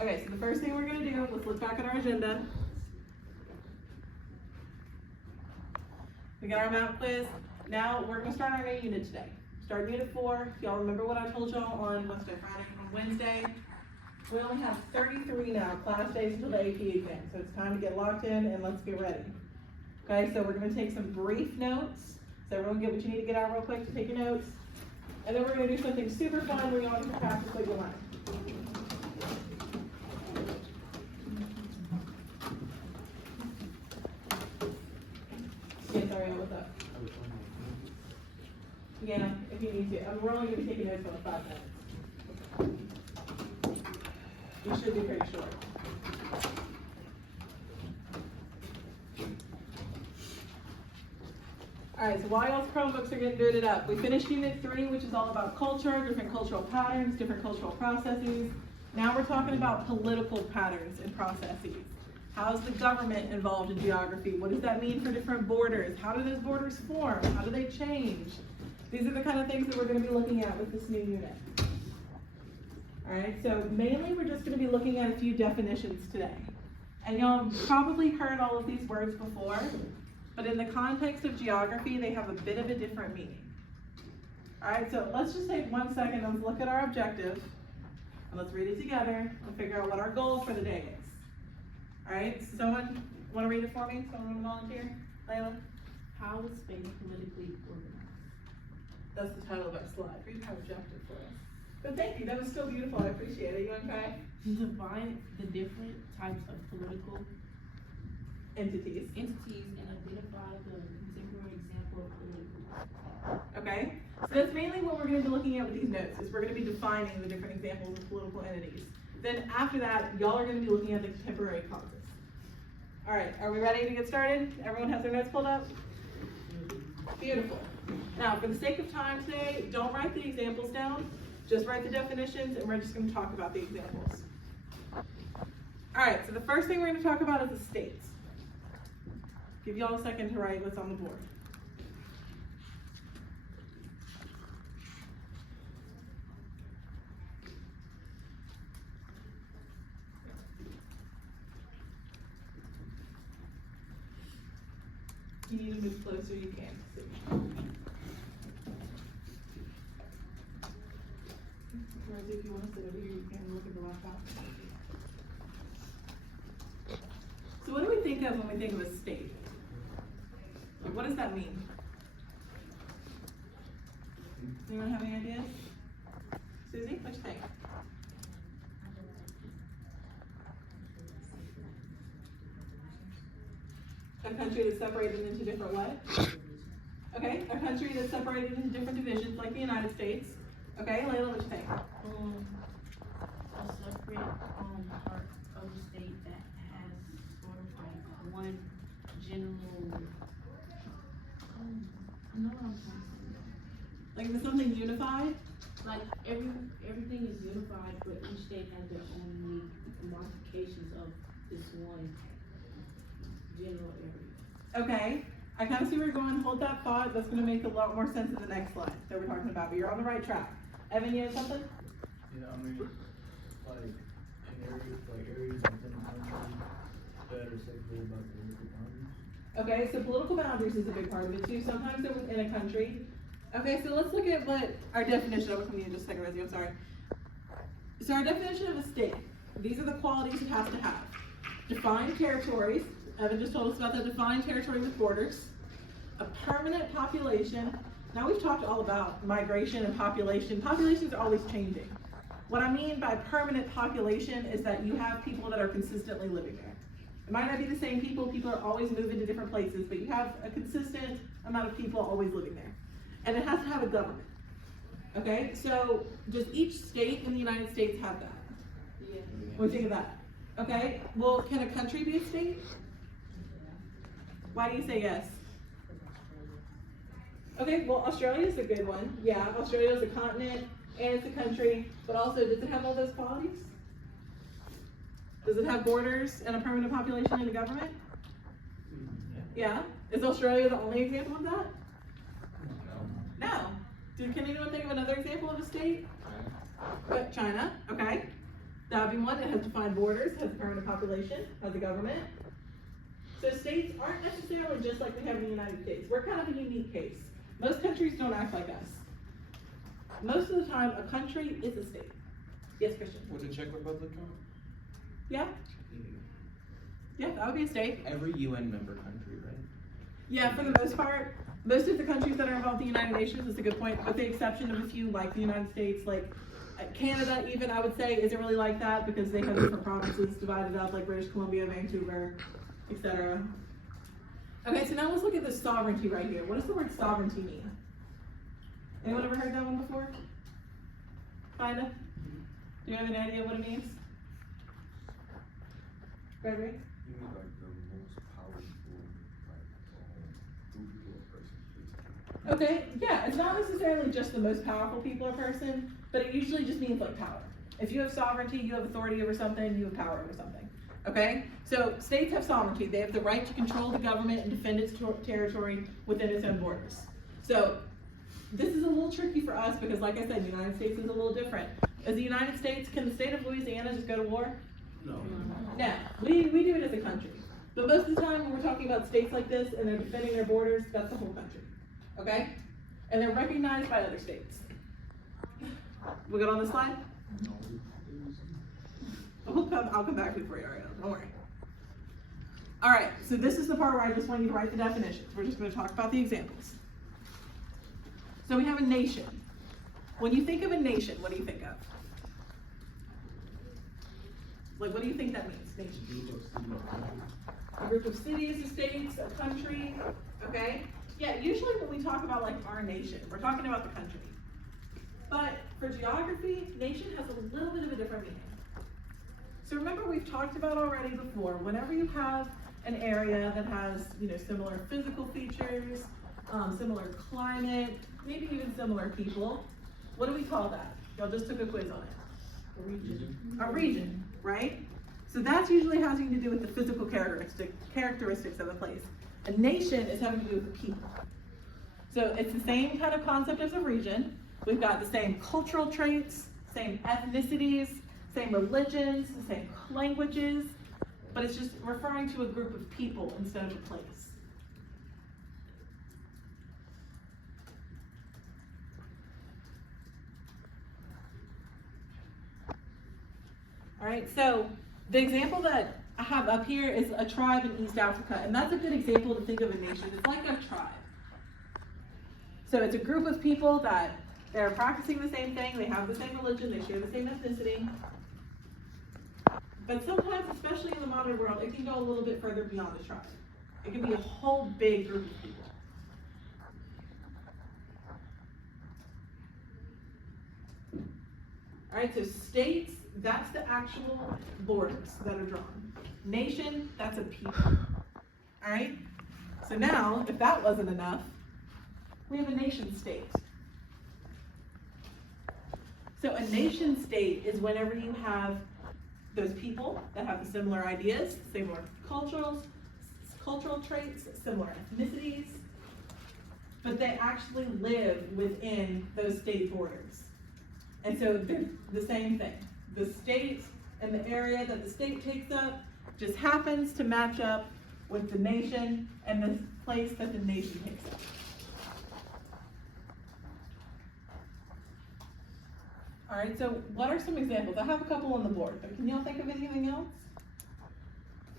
Okay, so the first thing we're gonna do, let's look back at our agenda. We got our map quiz. Now we're gonna start our new unit today. Start unit 4. Y'all remember what I told y'all on Wednesday? We only have 33 now class days until the AP exam, so it's time to get locked in and let's get ready. Okay, so we're gonna take some brief notes. So everyone get what you need to get out real quick to take your notes. And then we're gonna do something super fun where y'all can practice what you learned. Yeah, sorry, what's up? Yeah, if you need to. We're only gonna be taking notes for like 5 minutes. You should be pretty short. Alright, so while y'all's Chromebooks are getting booted up, we finished unit 3, which is all about culture, different cultural patterns, different cultural processes. Now we're talking about political patterns and processes. How is the government involved in geography? What does that mean for different borders? How do those borders form? How do they change? These are the kind of things that we're going to be looking at with this new unit. Alright, so mainly we're just going to be looking at a few definitions today. And y'all probably heard all of these words before, but in the context of geography, they have a bit of a different meaning. Alright, so let's just take 1 second and let's look at our objective, and let's read it together and figure out what our goal for the day is. Alright, someone want to read it for me? Someone want to volunteer? Layla? How is space politically organized? That's the title of our slide. Read our objective for us. But thank you, that was still beautiful, I appreciate it. You want to try? Define the different types of political Entities. and identify the contemporary example of political. Okay, so that's mainly what we're going to be looking at with these notes, is we're going to be defining the different examples of political entities. Then after that, y'all are going to be looking at the contemporary causes. All right, are we ready to get started? Everyone has their notes pulled up? Beautiful. Now, for the sake of time today, don't write the examples down, just write the definitions, and we're just going to talk about the examples. All right, so the first thing we're going to talk about is the states. Give y'all a second to write what's on the board. You need to move closer, you can. Rosie, if you want to sit over here, you can look at the laptop. So what do we think of when we think of a state? Like, what does that mean? Anyone have any ideas? Susie, what do you think? A country that's separated into different what? Okay, a country that's separated into different divisions, like the United States. Okay, Layla, what do you think? A separate part of the state that has sort of like one general. I know what I'm trying to say. Like, is something unified? Like everything is unified, but each state has their own unique modifications of this one general area. Okay, I kind of see where you're going. Hold that thought. That's going to make a lot more sense in the next slide that we're talking about, but you're on the right track. Evan, you have something? Yeah, I mean, like, in areas within the country that are separated by political boundaries. Okay, so political boundaries is a big part of it too. Sometimes they're within a country. Okay, so let's look at what our definition of, come to you in just a second, Rosie, I'm sorry. So our definition of a state, these are the qualities it has to have. Defined territories, Evan just told us about the defined territory with borders. A permanent population. Now we've talked all about migration and population. Populations are always changing. What I mean by permanent population is that you have people that are consistently living there. It might not be the same people are always moving to different places, but you have a consistent amount of people always living there. And it has to have a government. Okay, so does each state in the United States have that? Yeah. What do you think of that? Okay, well, can a country be a state? Why do you say yes? Okay, well, Australia is a good one. Yeah, Australia is a continent and it's a country, but also, does it have all those qualities? Does it have borders and a permanent population and a government? Yeah. Is Australia the only example of that? No. Can anyone think of another example of a state? China, okay. having one, it has defined borders, has a permanent population, has a government. So states aren't necessarily just like we have in the United States. We're kind of a unique case. Most countries don't act like us. Most of the time, a country is a state. Yes, Christian? Would the Czech Republic count? Yeah? Yeah, that would be a state. Every UN member country, right? Yeah, for the most part, most of the countries that are involved in the United Nations, is a good point, with the exception of a few like the United States, like Canada even, I would say, isn't really like that because they have different provinces divided up, like British Columbia, Vancouver, etc. Okay, so now let's look at the sovereignty right here. What does the word sovereignty mean? Anyone ever heard that one before? Kinda? Do you have any idea what it means? Gregory? You mean like the most powerful, like, group of person, basically? Okay, yeah, it's not necessarily just the most powerful people or person, but it usually just means like power. If you have sovereignty, you have authority over something, you have power over something. Okay? So states have sovereignty. They have the right to control the government and defend its territory within its own borders. So this is a little tricky for us because, like I said, the United States is a little different. As the United States, can the state of Louisiana just go to war? No. No, we do it as a country. But most of the time when we're talking about states like this and they're defending their borders, that's the whole country. Okay? And they're recognized by other states. We good on this slide? No. I'll come back to it for you, Ariel. Don't worry. All right, so this is the part where I just want you to write the definitions. We're just going to talk about the examples. So we have a nation. When you think of a nation, what do you think of? Like, what do you think that means, nation? A group of cities, or states, a country, okay? Yeah, usually when we talk about like our nation, we're talking about the country. But for geography, nation has a little bit of a different meaning. So remember we've talked about already before, whenever you have an area that has, similar physical features, similar climate, maybe even similar people, what do we call that? Y'all just took a quiz on it. A region, right? So that's usually having to do with the physical characteristics of a place. A nation is having to do with the people. So it's the same kind of concept as a region. We've got the same cultural traits, same ethnicities, same religions, the same languages, but it's just referring to a group of people instead of a place. All right, so the example that I have up here is a tribe in East Africa, and that's a good example to think of a nation. It's like a tribe. So it's a group of people that they're practicing the same thing, they have the same religion, they share the same ethnicity. But sometimes, especially in the modern world, it can go a little bit further beyond the tribe. It can be a whole big group of people. All right, so states, that's the actual borders that are drawn. Nation, that's a people. All right, so now, if that wasn't enough, we have a nation state. So a nation state is whenever you have those people that have similar ideas, similar cultural traits, similar ethnicities, but they actually live within those state borders. And so they're the same thing. The state and the area that the state takes up just happens to match up with the nation and the place that the nation takes up. All right, so what are some examples? I have a couple on the board, but can y'all think of anything else?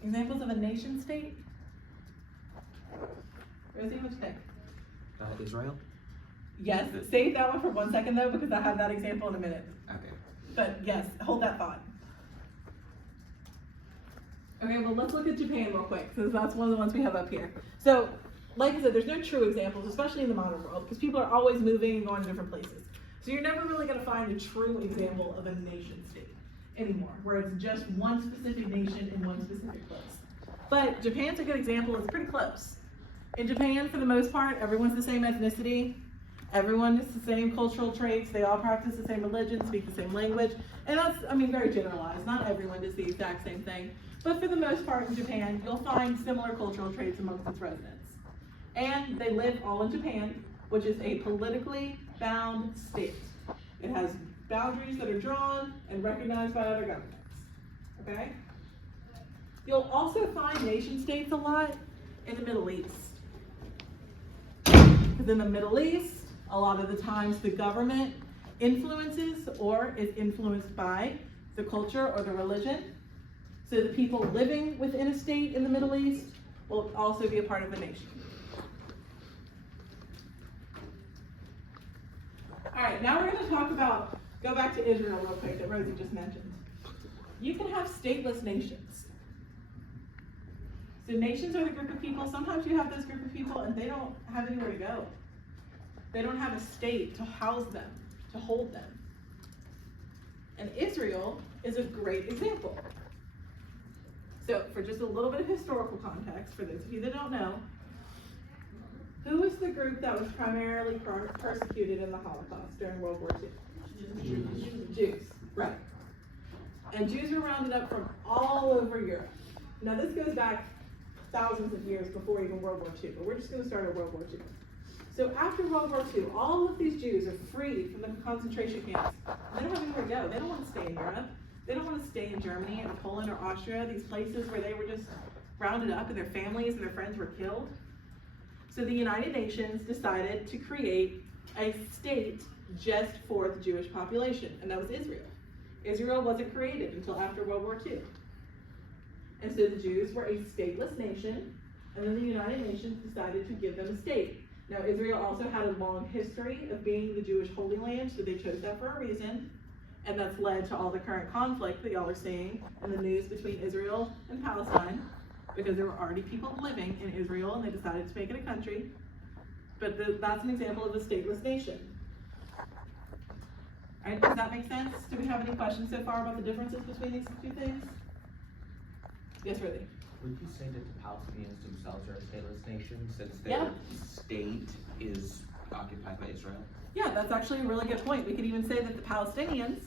Examples of a nation state? Rosie, what you think? Israel? Yes, save that one for 1 second though, because I have that example in a minute. Okay. But yes, hold that thought. Okay, well let's look at Japan real quick, because that's one of the ones we have up here. So, like I said, there's no true examples, especially in the modern world, because people are always moving and going to different places. So you're never really going to find a true example of a nation state anymore, where it's just one specific nation in one specific place. But Japan's a good example. It's pretty close. In Japan, for the most part, everyone's the same ethnicity. Everyone has the same cultural traits. They all practice the same religion, speak the same language. And that's, very generalized. Not everyone does the exact same thing. But for the most part in Japan, you'll find similar cultural traits amongst its residents. And they live all in Japan, which is a politically bound state. It has boundaries that are drawn and recognized by other governments. okay? You'll also find nation states a lot in the Middle East. Because in the Middle East, a lot of the times the government influences or is influenced by the culture or the religion. So the people living within a state in the Middle East will also be a part of the nation. All right, now we're going to go back to Israel real quick that Rosie just mentioned. You can have stateless nations. So nations are the group of people. Sometimes you have this group of people and they don't have anywhere to go. They don't have a state to house them, to hold them. And Israel is a great example. So for just a little bit of historical context, for those of you that don't know, who was the group that was primarily persecuted in the Holocaust during World War II? Jews, right. And Jews were rounded up from all over Europe. Now this goes back thousands of years before even World War II, but we're just going to start at World War II. So after World War II, all of these Jews are freed from the concentration camps. They don't have anywhere to go. They don't want to stay in Europe. They don't want to stay in Germany or Poland or Austria, these places where they were just rounded up and their families and their friends were killed. So the United Nations decided to create a state just for the Jewish population, and that was Israel. Israel wasn't created until after World War II. And so the Jews were a stateless nation, and then the United Nations decided to give them a state. Now Israel also had a long history of being the Jewish Holy Land, so they chose that for a reason, and that's led to all the current conflict that y'all are seeing in the news between Israel and Palestine, because there were already people living in Israel and they decided to make it a country. But that's an example of a stateless nation. All right, does that make sense? Do we have any questions so far about the differences between these two things? Yes, Ruthie? Would you say that the Palestinians themselves are a stateless nation since their Yeah. state is occupied by Israel? Yeah, that's actually a really good point. We could even say that the Palestinians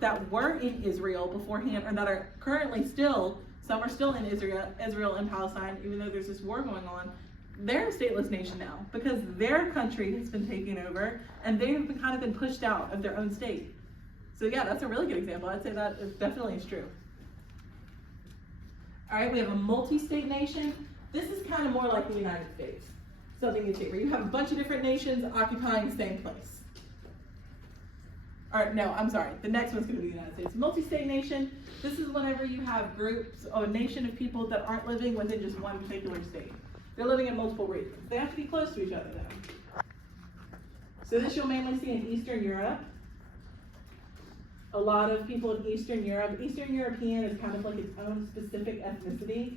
that were in Israel beforehand, or that are currently still, some are still in Israel and Palestine, even though there's this war going on, they're a stateless nation now because their country has been taken over and they've kind of been pushed out of their own state. So yeah, that's a really good example. I'd say that it definitely is true. All right, we have a multi-state nation. This is kind of more like the United States, something you see, where you have a bunch of different nations occupying the same place. All right, no, I'm sorry. The next one's going to be the United States. Multi-state nation, this is whenever you have groups or a nation of people that aren't living within just one particular state. They're living in multiple regions. They have to be close to each other, though. So this you'll mainly see in Eastern Europe. A lot of people in Eastern Europe. Eastern European is kind of like its own specific ethnicity.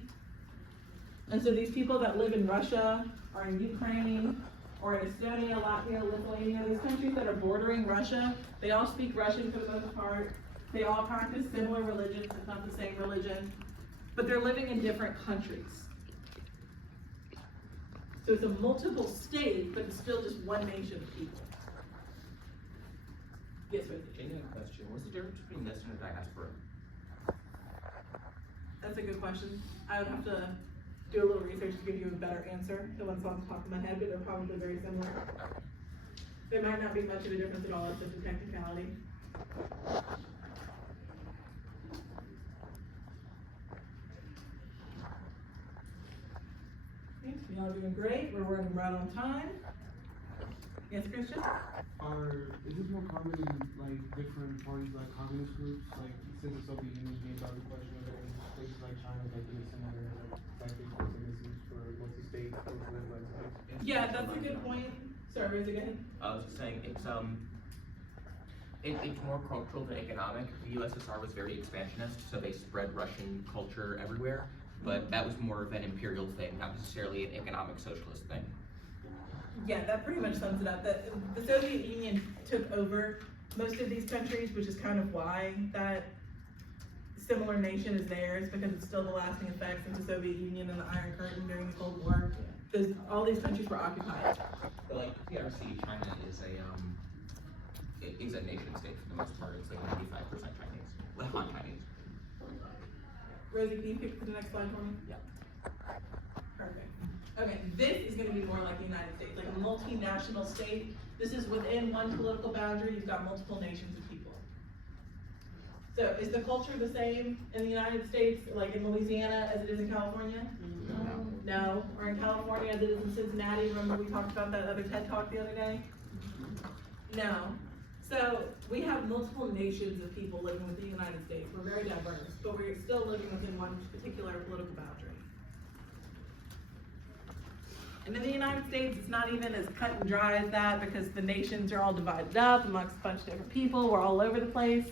And so these people that live in Russia or in Ukraine or in Estonia, Latvia, Lithuania, these countries that are bordering Russia, they all speak Russian for the most part. They all practice similar religions, if not the same religion, but they're living in different countries. So it's a multiple state, but it's still just one nation of people. Yes, Ruthie? Any question? What's the difference between this and a diaspora? That's a good question. I would have to do a little research to give you a better answer. The one's on the top of my head, but they're probably very similar. There might not be much of a difference at all. It's just a technicality. Y'all are doing great. We're running right on time. Yes, Christian? Is this more common in like different parties, like communist groups, like since the Soviet Union came out of the question of it, in places like China, like in a similar tactics or tendencies for multi-state or political entities? Yeah, that's a good point. Sorry, raise again. I was just saying it's more cultural than economic. The USSR was very expansionist, so they spread Russian culture everywhere. But that was more of an imperial thing, not necessarily an economic socialist thing. Yeah, that pretty much sums it up. The Soviet Union took over most of these countries, which is kind of why that similar nation is theirs, because it's still the lasting effects of the Soviet Union and the Iron Curtain during the Cold War. All these countries were occupied. But like PRC, China is a nation state for the most part. It's like 95% Chinese, well, not Chinese. Rosie, can you pick the next slide for me? Yeah. Perfect. Okay, this is going to be more like the United States, like a multinational state. This is within one political boundary. You've got multiple nations of people. So is the culture the same in the United States, like in Louisiana, as it is in California? No, or in California as it is in Cincinnati? Remember we talked about that other TED Talk the other day? No. So we have multiple nations of people living within the United States. We're very diverse, but we're still living within one particular political boundary. And in the United States, it's not even as cut and dry as that because the nations are all divided up amongst a bunch of different people. We're all over the place.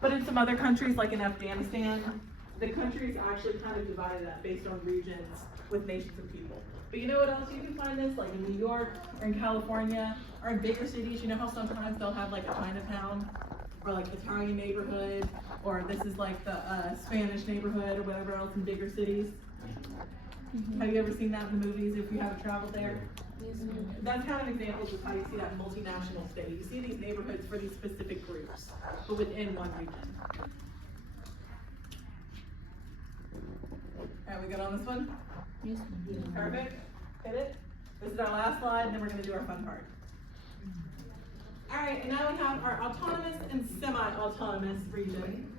But in some other countries, like in Afghanistan, the country is actually kind of divided up based on regions with nations of people. But you know what else you can find this? Like in New York or in California or in bigger cities, you know how sometimes they'll have like a Chinatown or like Italian neighborhood, or this is like the Spanish neighborhood or whatever else in bigger cities. Have you ever seen that in the movies if you haven't traveled there? That's kind of examples of how you see that multinational state. You see these neighborhoods for these specific groups, but within one region. All right, we good on this one? Yes. Perfect. Hit it. This is our last slide, and then we're going to do our fun part. All right, and now we have our autonomous and semi-autonomous region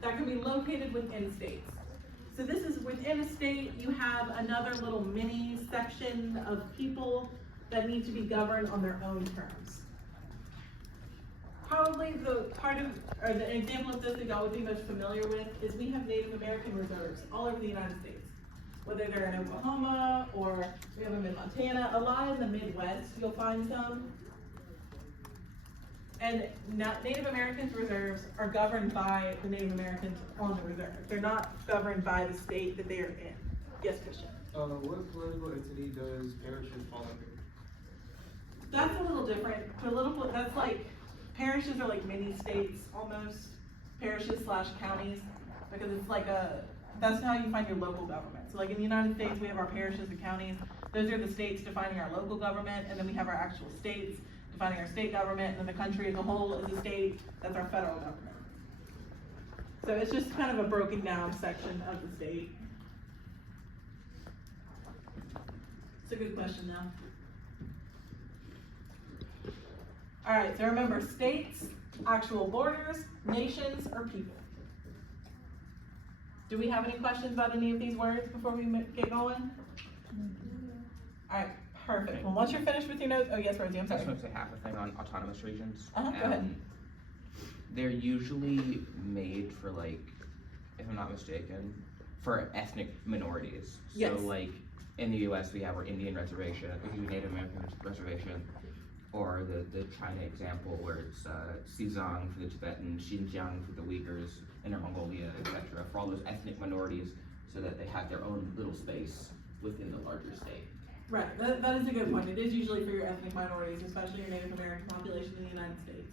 that can be located within states. So this is within a state, you have another little mini section of people that need to be governed on their own terms. Probably the part of, or the example of this that y'all would be most familiar with is we have Native American reserves all over the United States. Whether they're in Oklahoma or we have them in Montana, a lot in the Midwest, you'll find some. And Native Americans reserves are governed by the Native Americans on the reserve. They're not governed by the state that they are in. Yes, Christian? What political entity does parishes fall under? That's a little different. That's like, parishes are like mini states almost. Parishes / counties, because it's like that's how you find your local government. So like in the United States, we have our parishes and counties. Those are the states defining our local government, and then we have our actual states defining our state government, and then the country as a whole is a state. That's our federal government. So it's just kind of a broken down section of the state. It's a good question though. All right, so remember, states, actual borders, nations, or people. Do we have any questions about any of these words before we get going? All right, perfect. Well, once you're finished with your notes, oh yes, Rosie, I'm I sorry. just want to say half a thing on autonomous regions. Go ahead. They're usually made for, like, if I'm not mistaken, for ethnic minorities. Yes. So like in the US we have our Indian reservation, we do Native American reservation, or the China example where it's Xizang for the Tibetan, Xinjiang for the Uyghurs, Inner Mongolia, etc. for all those ethnic minorities, so that they have their own little space within the larger state. Right, that is a good point. It is usually for your ethnic minorities, especially your Native American population in the United States.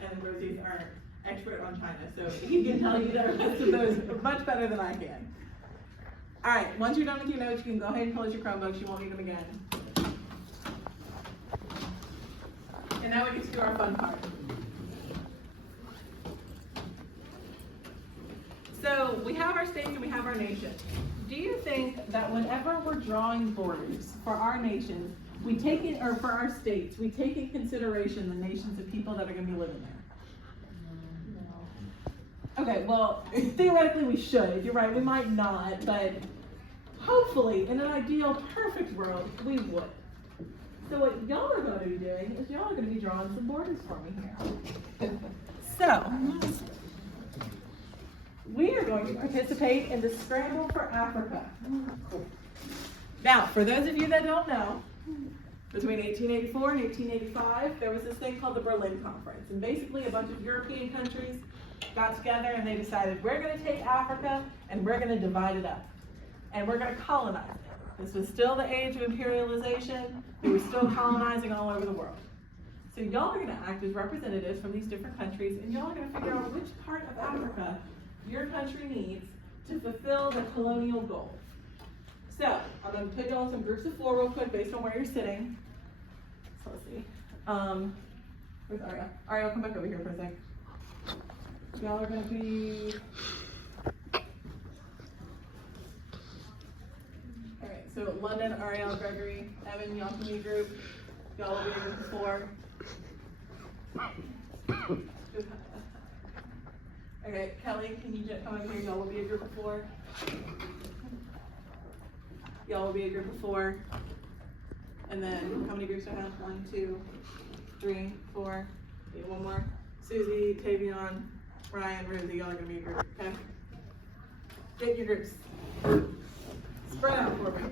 And Rosie's our expert on China, so he can tell you the rest of those much better than I can. All right, once you're done with your notes, you can go ahead and close your Chromebooks. You won't need them again. And now we get to do our fun part. So we have our states and we have our nations. Do you think that whenever we're drawing borders for our nations, we take in, or for our states, we take in consideration the nations of people that are going to be living there? Okay, well, theoretically we should. You're right, we might not, but hopefully, in an ideal, perfect world, we would. So what y'all are going to be doing is y'all are going to be drawing some borders for me here. So, we are going to participate in the Scramble for Africa. Now, for those of you that don't know, between 1884 and 1885, there was this thing called the Berlin Conference. And basically a bunch of European countries got together and they decided, we're going to take Africa and we're going to divide it up. And we're going to colonize it. This was still the age of imperialization. They were still colonizing all over the world. So y'all are going to act as representatives from these different countries, and y'all are going to figure out which part of Africa your country needs to fulfill the colonial goal. So I'm going to put y'all in some groups of 4 real quick based on where you're sitting. So let's see. Where's Ariel? Ariel, come back over here for a sec. Y'all are going to be... Alright, so London, Ariel, Gregory, Evan, y'all can be a group. Y'all will be a group of 4. Okay, Kelly, can you just come over here? Y'all will be a group of 4. Y'all will be a group of 4. And then, how many groups do I have? 1, 2, 3, 4. Okay, one more. Susie, Tavion, Ryan, Rosie, y'all are gonna be a group, okay? Get in your groups. Spread out for me,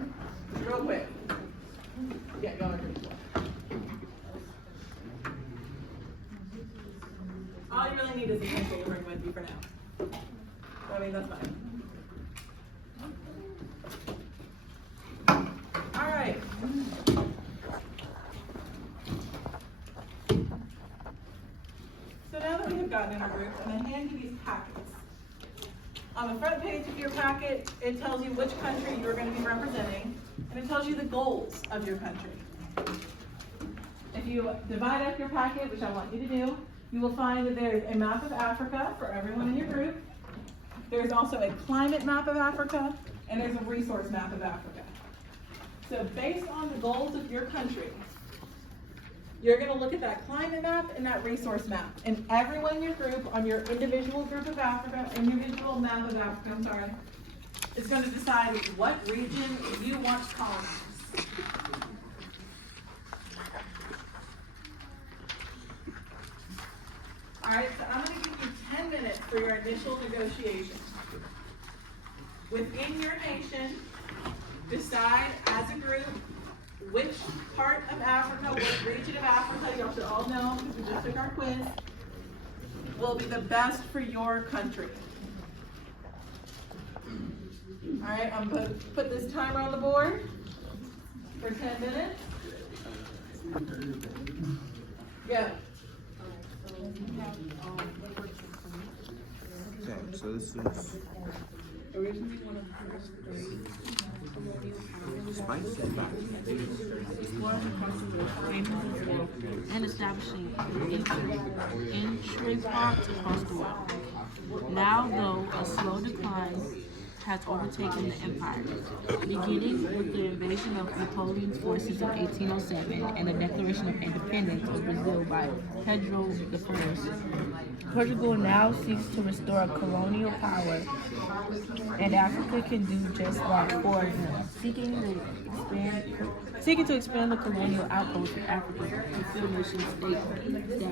real quick. Yeah, y'all are groups. All you really need is a pencil to bring with you for now. So, I mean, that's fine. All right. So now that we have gotten in our groups, I'm going to hand you these packets. On the front page of your packet, it tells you which country you're going to be representing, and it tells you the goals of your country. If you divide up your packet, which I want you to do, you will find that there's a map of Africa for everyone in your group. There's also a climate map of Africa, and there's a resource map of Africa. So based on the goals of your country, you're gonna look at that climate map and that resource map. And everyone in your group, on your individual group of Africa, individual map of Africa, I'm sorry, is gonna decide what region you want to colonize. All right, so I'm gonna give you 10 minutes for your initial negotiation. Within your nation, decide as a group which part of Africa, what region of Africa, y'all should all know because we just took our quiz, will be the best for your country. All right, I'm gonna put this timer on the board for 10 minutes. Go. Okay, so this is Originally one of the first 3 colonial spice. exploring across the world and establishing entry parts across the world. Now, though, a slow decline has overtaken the empire, beginning with the invasion of Napoleon's forces in 1807 and the declaration of independence of Brazil by Pedro I. Portugal now seeks to restore colonial power, and Africa can do just that for them, seeking to expand the colonial outposts in Africa to fill nation state status.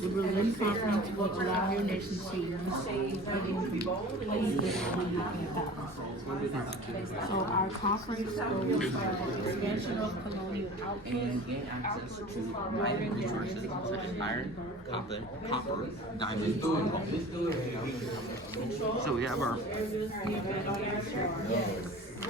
The Berlin Conference will allow your nation to receive and replace the European powers. So our conference goes expansion of colonial And gain access to mining resources such as iron, copper, diamonds, and gold. So we have our We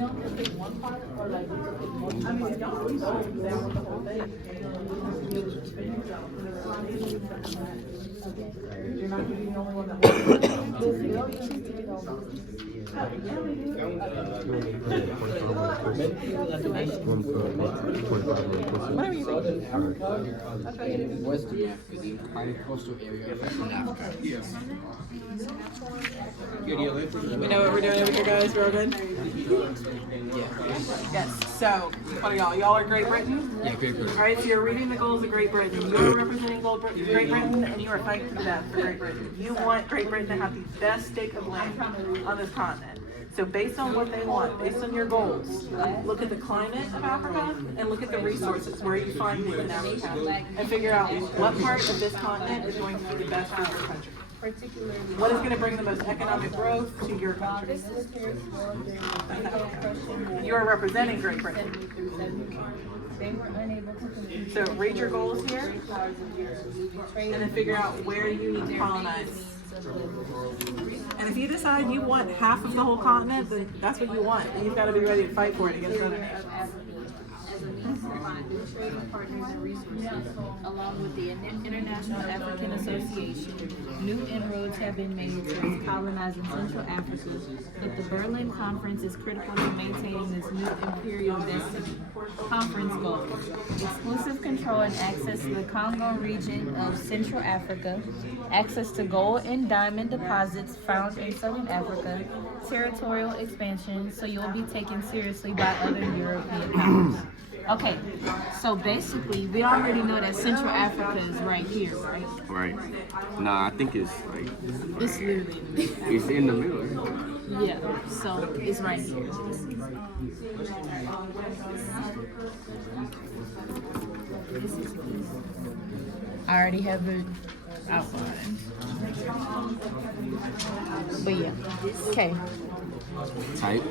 only have to pick one part or like, I mean, y'all can go down with the whole thing. You're not gonna be the only one that Whatever you think. West is the entire coastal area of Africa. We know what we're doing over here, guys. We're all good? Yes. So, what are y'all? Y'all are Great Britain? Yeah, Great Britain. All right, so you're reading the goals of Great Britain. You're representing Great Britain, and you are fighting to the death for Great Britain. You want Great Britain to have the best stake of land on this continent. So based on what they want, based on your goals, look at the climate of Africa and look at the resources, where you find them in Africa, and figure out what part of this continent is going to be the best for your country. What is going to bring the most economic growth to your country? You are representing Great Britain. So read your goals here, and then figure out where you need to colonize. And if you decide you want half of the whole continent, then that's what you want. And you've got to be ready to fight for it against other nations. find new trading partners and resources, along with the International African Association. New inroads have been made towards colonizing Central Africa, but the Berlin Conference is critical to maintaining this new imperial destiny. Conference goals: exclusive control and access to the Congo region of Central Africa, access to gold and diamond deposits found in Southern Africa, territorial expansion, so you'll be taken seriously by other European powers. Okay, so basically, we already know that Central Africa is right here, right? Right. Nah, I think it's like It's literally in the middle. it's in the middle. Yeah, so it's right here. I already have it outlined. But yeah, okay. Type.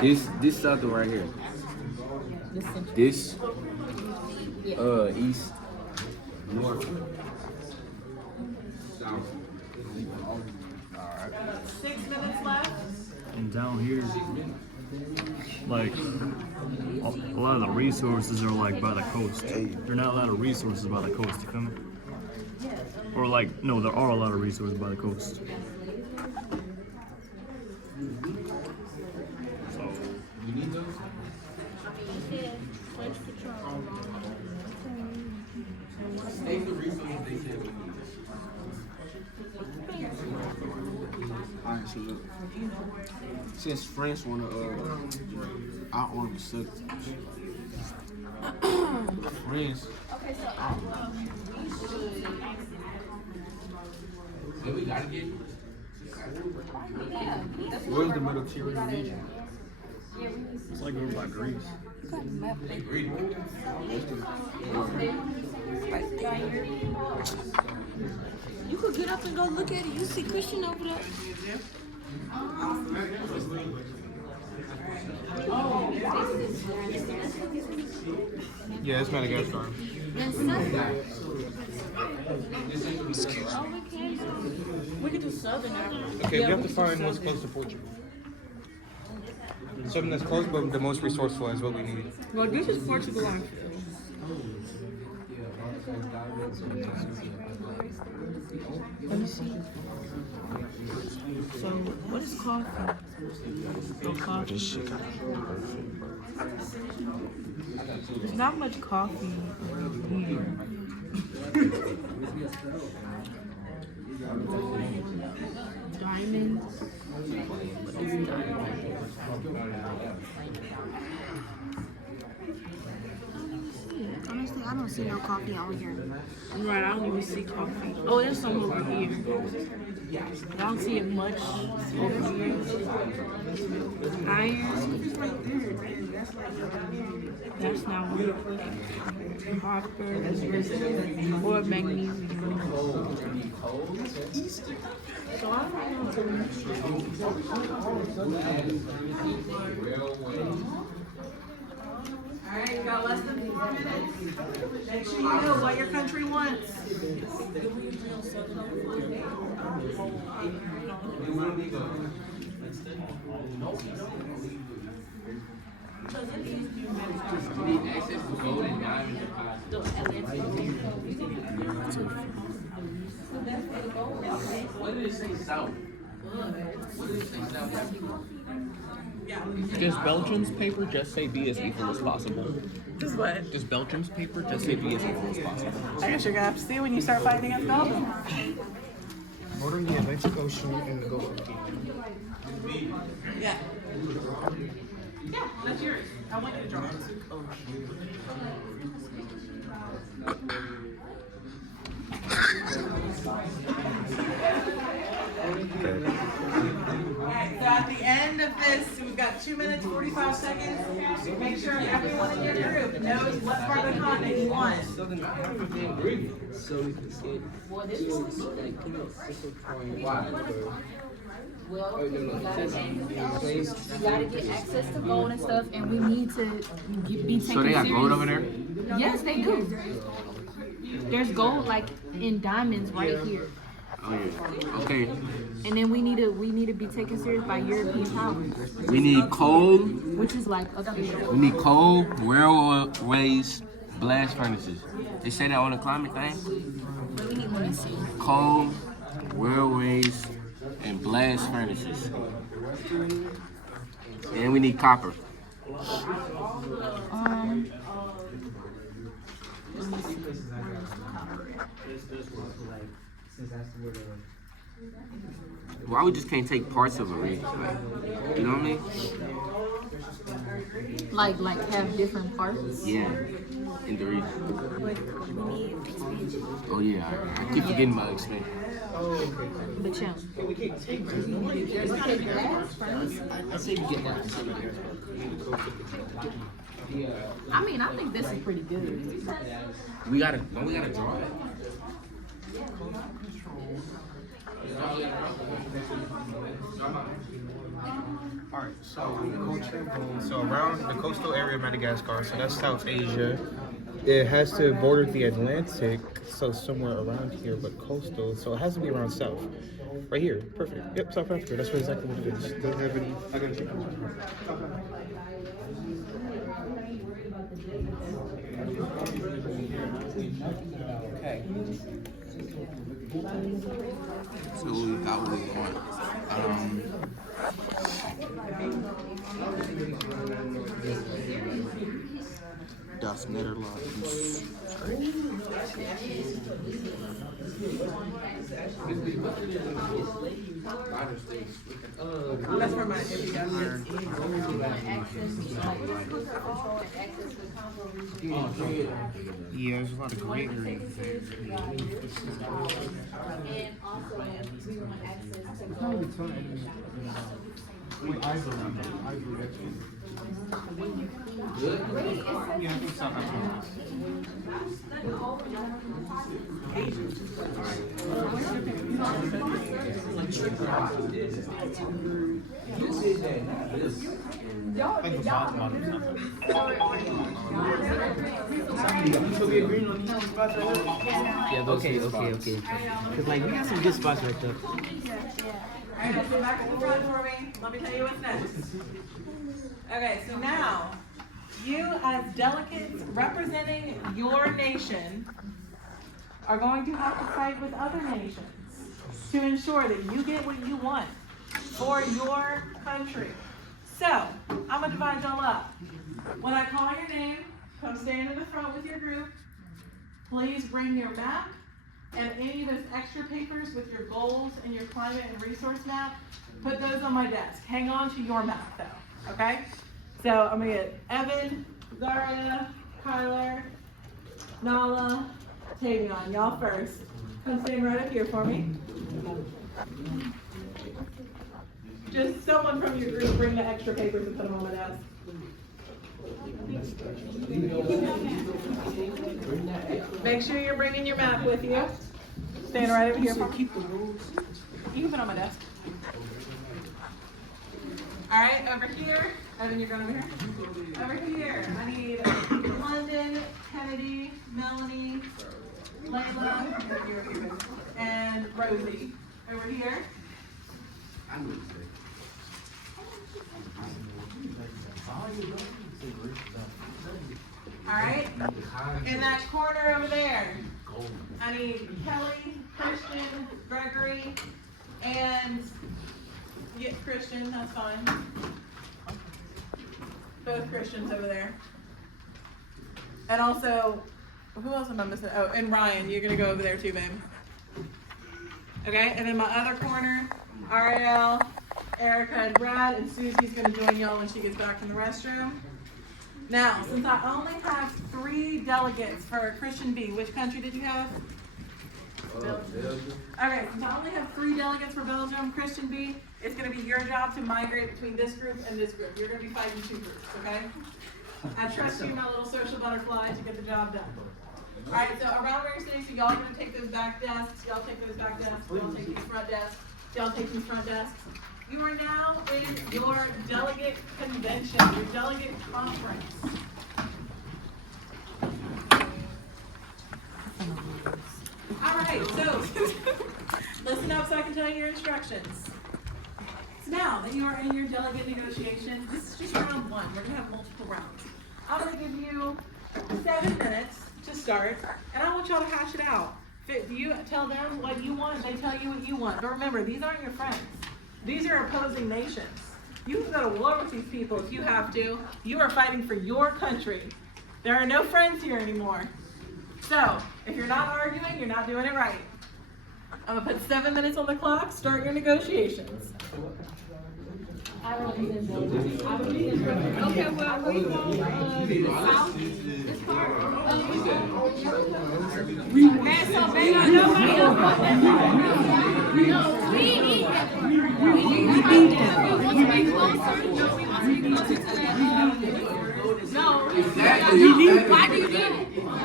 This something right here. Listen. This Yeah. east, north, south. 6 minutes left. And down here, like, a lot of the resources are like by the coast. There are not a lot of resources by the coast, you feel me? Or like, no, there are a lot of resources by the coast. So, Alright, so look. Since France wanna outarm the Southern. France. Where's the Mediterranean region? it's like over by Greece. You could get up and go look at it. You see Christian over there. Yeah, it's Madagascar. We could do Southern Africa. Okay, we have to find what's close to Portugal. Something that's close, but the most resourceful is what we need. Well, this is Portugal. Let me see. So, what is coffee? No coffee. This shit got There's not much coffee here. Diamond. What is diamond? Honestly, I don't see no coffee out here. Right, I don't even see coffee. Oh, there's some over here. I don't see it much over here. Iron. That's not one. Copper. Or magnesium. So I Alright, you got less than 4 minutes. Make sure you know what your country wants. Does Belgium's paper just say be as equal as possible? Just what? Does Belgium's paper just say be as equal as possible? I guess you're gonna have to see when you start fighting against Belgium. Bordering the Atlantic Ocean and the Gulf of Yeah. Yeah, that's yours. I want you to draw it. Alright, so at the end of this, we've got 2 minutes, 45 seconds. Make sure everyone in your group knows what part of the continent you want. So we can get Well, you gotta get access to gold and stuff, and we need to be taken So they got gold serious. over there? Yes, they do. There's gold like in diamonds right here. Oh yeah. Okay. And then we need to be taken serious by European powers, We need coal. which is like up there. We need coal, railways, blast furnaces. They say that on the climate thing. Let me see. Coal, railways, and blast furnaces. And we need copper. Why we just can't take parts of a region? Like, you know what I mean? Like have different parts. Yeah, in the region. We need expansion. Oh yeah, I keep forgetting about expansion. But yeah. I mean, I think this is pretty good. We gotta draw it. Alright, so around the coastal area of Madagascar, so that's South Asia. It has to border the Atlantic, so somewhere around here, but coastal, so it has to be around south. Right here, perfect. Yep, South Africa, that's exactly what it is. Doesn't have any, I gotta keep it. Okay. So we got what we want. Das Nederlands. That's for my if Yeah, there's a lot of gray areas there. And also, we want access to Wait, I believe actually. Yeah, I think South Africa. Like the bottom of something. Yeah, okay. Cause like we got some good spots right there. Alright, so back to the front for me. Let me tell you what's next. Okay, so now, you as delegates representing your nation are going to have to fight with other nations to ensure that you get what you want for your country. So, I'm gonna divide y'all up. When I call your name, come stand in the front with your group. Please bring your map and any of those extra papers with your goals and your climate and resource map. Put those on my desk. Hang on to your map though, okay? So I'm gonna get Evan, Zaria, Kyler, Nala, Tavion. Y'all first. Come stand right up here for me. Just someone from your group bring the extra papers and put them on my desk. Make sure you're bringing your map with you. Stand right over here for me. Keep the rules. You can put it on my desk. All right, over here. Evan, you're going over here. Over here, I need London, Kennedy, Melanie, Layla, and Rosie. Over here. All right, in that corner over there, I need Kelly, Christian, Gregory, and Christian, that's fine. Both Christians over there. And also, who else am I missing? Oh, and Ryan, you're gonna go over there too, babe. Okay, and in my other corner, Ariel, Erica, and Brad, and Susie's gonna join y'all when she gets back from the restroom. Now, since I only have 3 delegates for Christian B, which country did you have? Belgium. Okay, since I only have 3 delegates for Belgium, Christian B, it's gonna be your job to migrate between this group and this group. You're gonna be fighting 2 groups, okay? I trust you, my little social butterfly, to get the job done. All right, so around where you're sitting, so y'all are gonna take those back desks, y'all take those back desks, y'all take these front desks, y'all take these front desks. You are now in your delegate convention, your delegate conference. All right, so Listen up so I can tell you your instructions. So now that you are in your delegate negotiation, this is just round one. We're gonna have multiple rounds. I'm gonna give you 7 minutes to start, and I want y'all to hash it out. If you tell them what you want, they tell you what you want. But remember, these aren't your friends. These are opposing nations. You can go to war with these people if you have to. You are fighting for your country. There are no friends here anymore. So, if you're not arguing, you're not doing it right. I'm gonna put 7 minutes on the clock. Start your negotiations. Okay, well, we want south, this part. Okay, so baby, nobody else wants that part. No, we need that part. We need that. We want to be closer. We want to be closer to that. No. Why do you need it?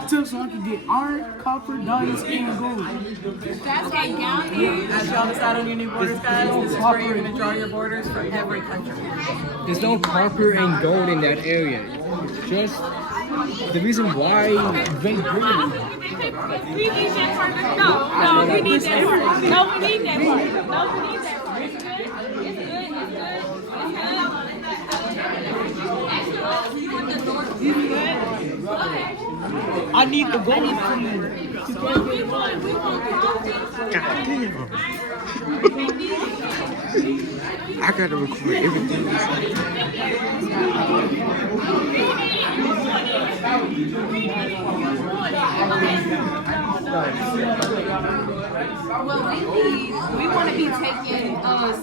So I can get iron, copper, diamonds, and gold. That's right down here. As y'all decide on your new borders, guys, this is where you're gonna draw your borders for every country. There's no copper and gold in that area. Just the reason why Great Britain. We need that part. No, we need that part. No, we need that part. No, we need that part. It's good. It's good. I need the gold. We want coffee. I gotta record everything. Well, we want to be taken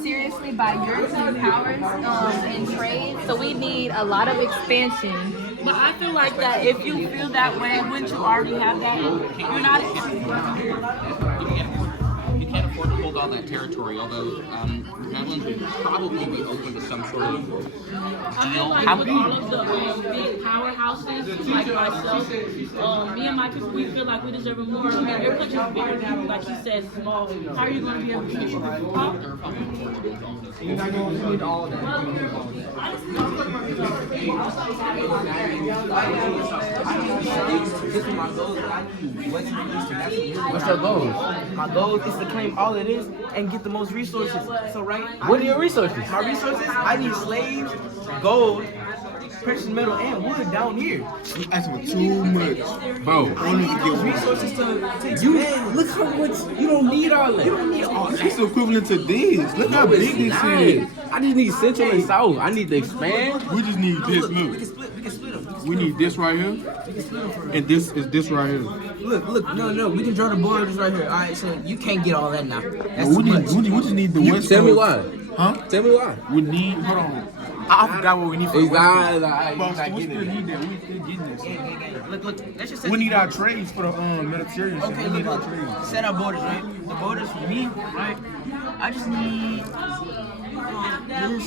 seriously by European powers in trade, so we need a lot of expansion. But I feel like that if you feel that way, wouldn't you already have that? You're not. You can't afford to hold all that territory, although Netherlands would probably be open to some sort of deal. I feel like with all of the big powerhouses, like myself, me and my people, we feel like we deserve more. I mean, your country's very big, like you said, small. How are you going to be able to keep it? You're not going to need all of that. What's your goal? My goal is to claim all it is and get the most resources. So right, What are your resources? my resources, I need slaves, gold, precious metal, and wood down here. You asking for too much. Bro, I need those resources to expand. look how much you don't need all that. You don't need all that. It's equivalent to this. Look how big this shit is. I just need central and south. I need to expand. We just need this. We Look, can split them. we need this right here, and this is this right here. Look, no, we can draw the borders right here. All right, so you can't get all that now. That's We too need, much. we just need the west Tell me coast. why. Huh? Tell me why. We need. Hold on. I forgot what we need for the west coast. But we still need that. We still getting this. Look, let's just set We this need our trades for the Mediterranean. shit. Okay, We need our look, trades. set our borders, right? The borders for me, right? I just need this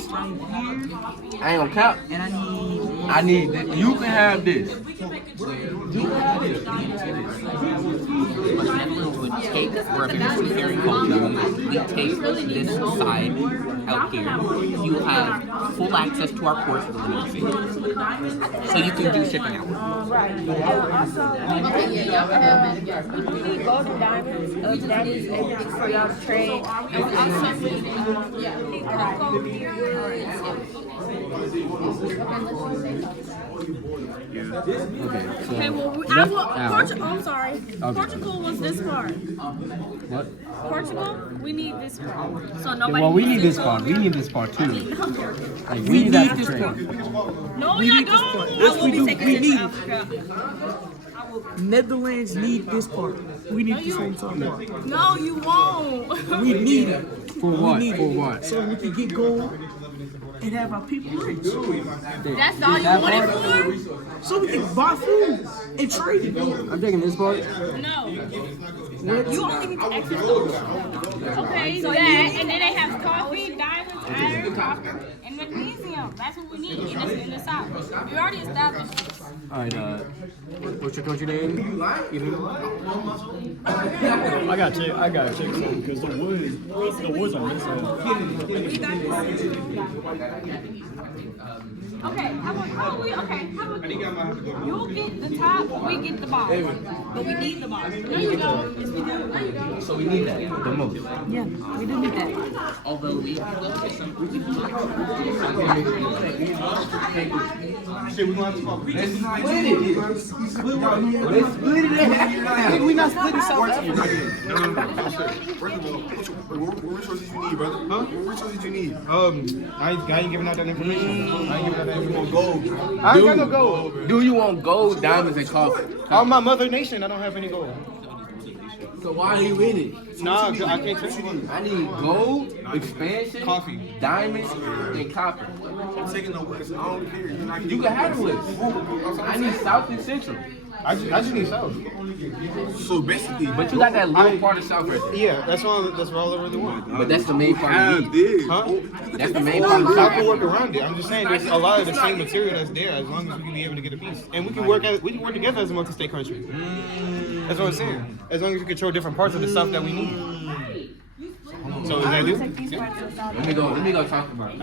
right here, I ain't gonna count. and I need that. You can have this. Would take wherever it's very cold. We take this side out here. You have full access to our ports for the limited fee. So you can do shipping out. Right. And also, we need gold and diamonds. That is everything for y'all to trade. And we also need cocoa beers. Okay, well, I'm sorry. Portugal was this part. what? Portugal, we need this part. So nobody. Well, we need this part. We need this part too. Like, we need that to trade. No, we don't. Yes, we do. We need it. Netherlands need this part. We need the same part. No, you won't. We need it. For what? For what? So we can get gold and have our people rich. That's all you want it for? So we can buy food and trade it. I'm taking this part. No. You only need to access those. Okay, so that, and then they have coffee, diamonds, iron, copper, and magnesium. That's what we need in the South. We already established this. Alright, what's your country name? I gotta check something because the woods are missing. Okay, how about you get the top, we get the bottom. But we need the bottom. No, you don't. Yes, we do. No, you don't. So we need that the most. Yeah, we do need that. Although we look at some. Shit, we gonna have to talk. Let's split it. Let's split it. We not splitting South Africa. No. First of all, what resources you need, brother? Huh? What resources you need? I ain't giving out that information. I ain't giving out that information. Gold. I ain't got no gold. Do you want gold, diamonds, and coffee? On my mother nation, I don't have any gold. So why are you in it? Nah, I can't tell you. I need gold, expansion, Coffee. diamonds, and copper. I'm taking the West. I don't care. You can have the West. I need South and Central. I just need South. So basically, But you got that little part of South right there. Yeah, that's all I really want. But that's the main part of have me. this. Huh? That's the main part of I me. can work around it. I'm just saying there's a lot of the same material that's there as long as we can be able to get a piece. And we can work together as a multi-state country. That's what I'm saying. As long as we control different parts of the stuff that we need. So is that do? Let me go talk about it.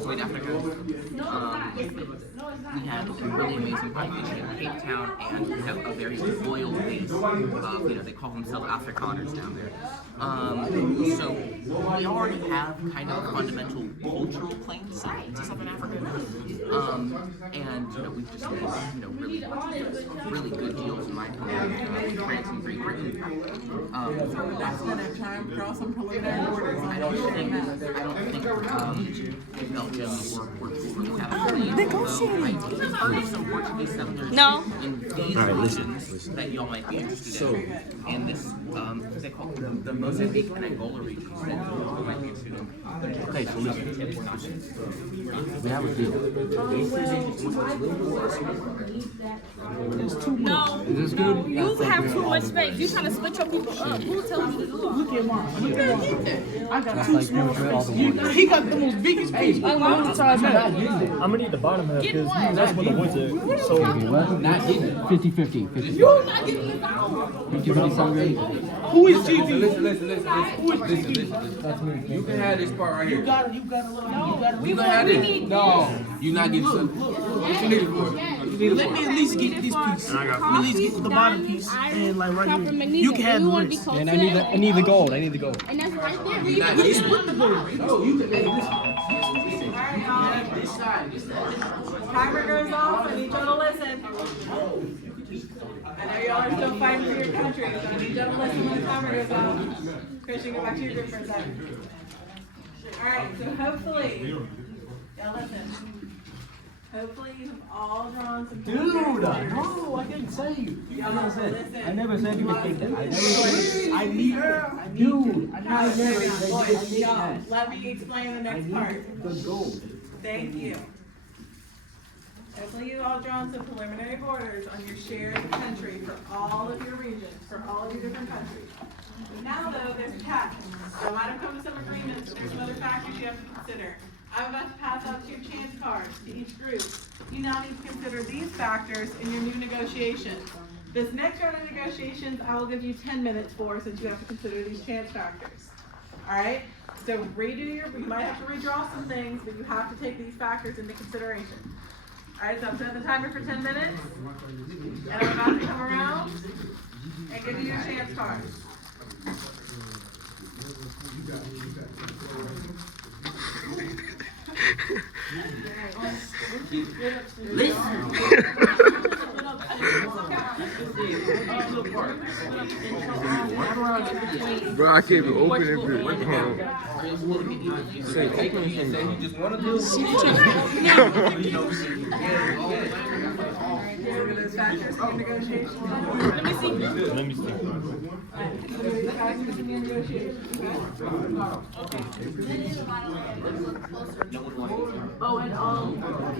South Africa. We have a really amazing population in Cape Town, and we have a very loyal base of, they call themselves Afrikaners down there. So we already have kind of a fundamental cultural claim to Southern Africa. And we've just made, really good deals in my opinion. France and Great Britain. That's gonna try and draw some preliminary borders. I don't think Belgium or Portugal really have some Portuguese settlers in these regions that y'all might be interested in. And this, they call it the Mozambique and Angola regions that y'all might be interested in. Okay, so listen. We have a deal. No. Is this good? You have too much space. You trying to split your people up. Who tells you to do Look at mine. I got two small spaces. He got the most biggest piece. I'm gonna need the bottom half because that's what the woods are. So Not getting it. 50-50. You're not getting this out. 50-50. Who is GP? Listen. You can have this part right here. You got a little. You can have this. No. You're not getting some. What you need it for? Let me at least get this piece. Let me at least get the bottom piece and like right here. You can have the rest. And I need the gold. I need the gold. And that's right there. You're not getting it. No, you can. Timer goes off. I need y'all to listen. I know y'all are still fighting for your country, so I need y'all to listen when the timer goes off. Christian, go back to your group for a second. Alright, so hopefully, y'all listen. Hopefully you have all drawn some Dude, no, I didn't say you. I never said you would take that. I need her. Dude, I never said Y'all, let me explain the next part. the gold. Thank you. Hopefully you all drawn some preliminary borders on your shared country for all of your regions, for all of your different countries. Now though, there's a catch. I might have come to some agreements, but there's some other factors you have to consider. I'm about to pass out 2 chance cards to each group. You now need to consider these factors in your new negotiations. This next round of negotiations, I will give you 10 minutes for, since you have to consider these chance factors. Alright? So you might have to redraw some things, but you have to take these factors into consideration. Alright, so I'm setting the timer for 10 minutes. And I'm about to come around and give you your chance cards. Bro, I can't even open it. Let me see. Okay. Oh, and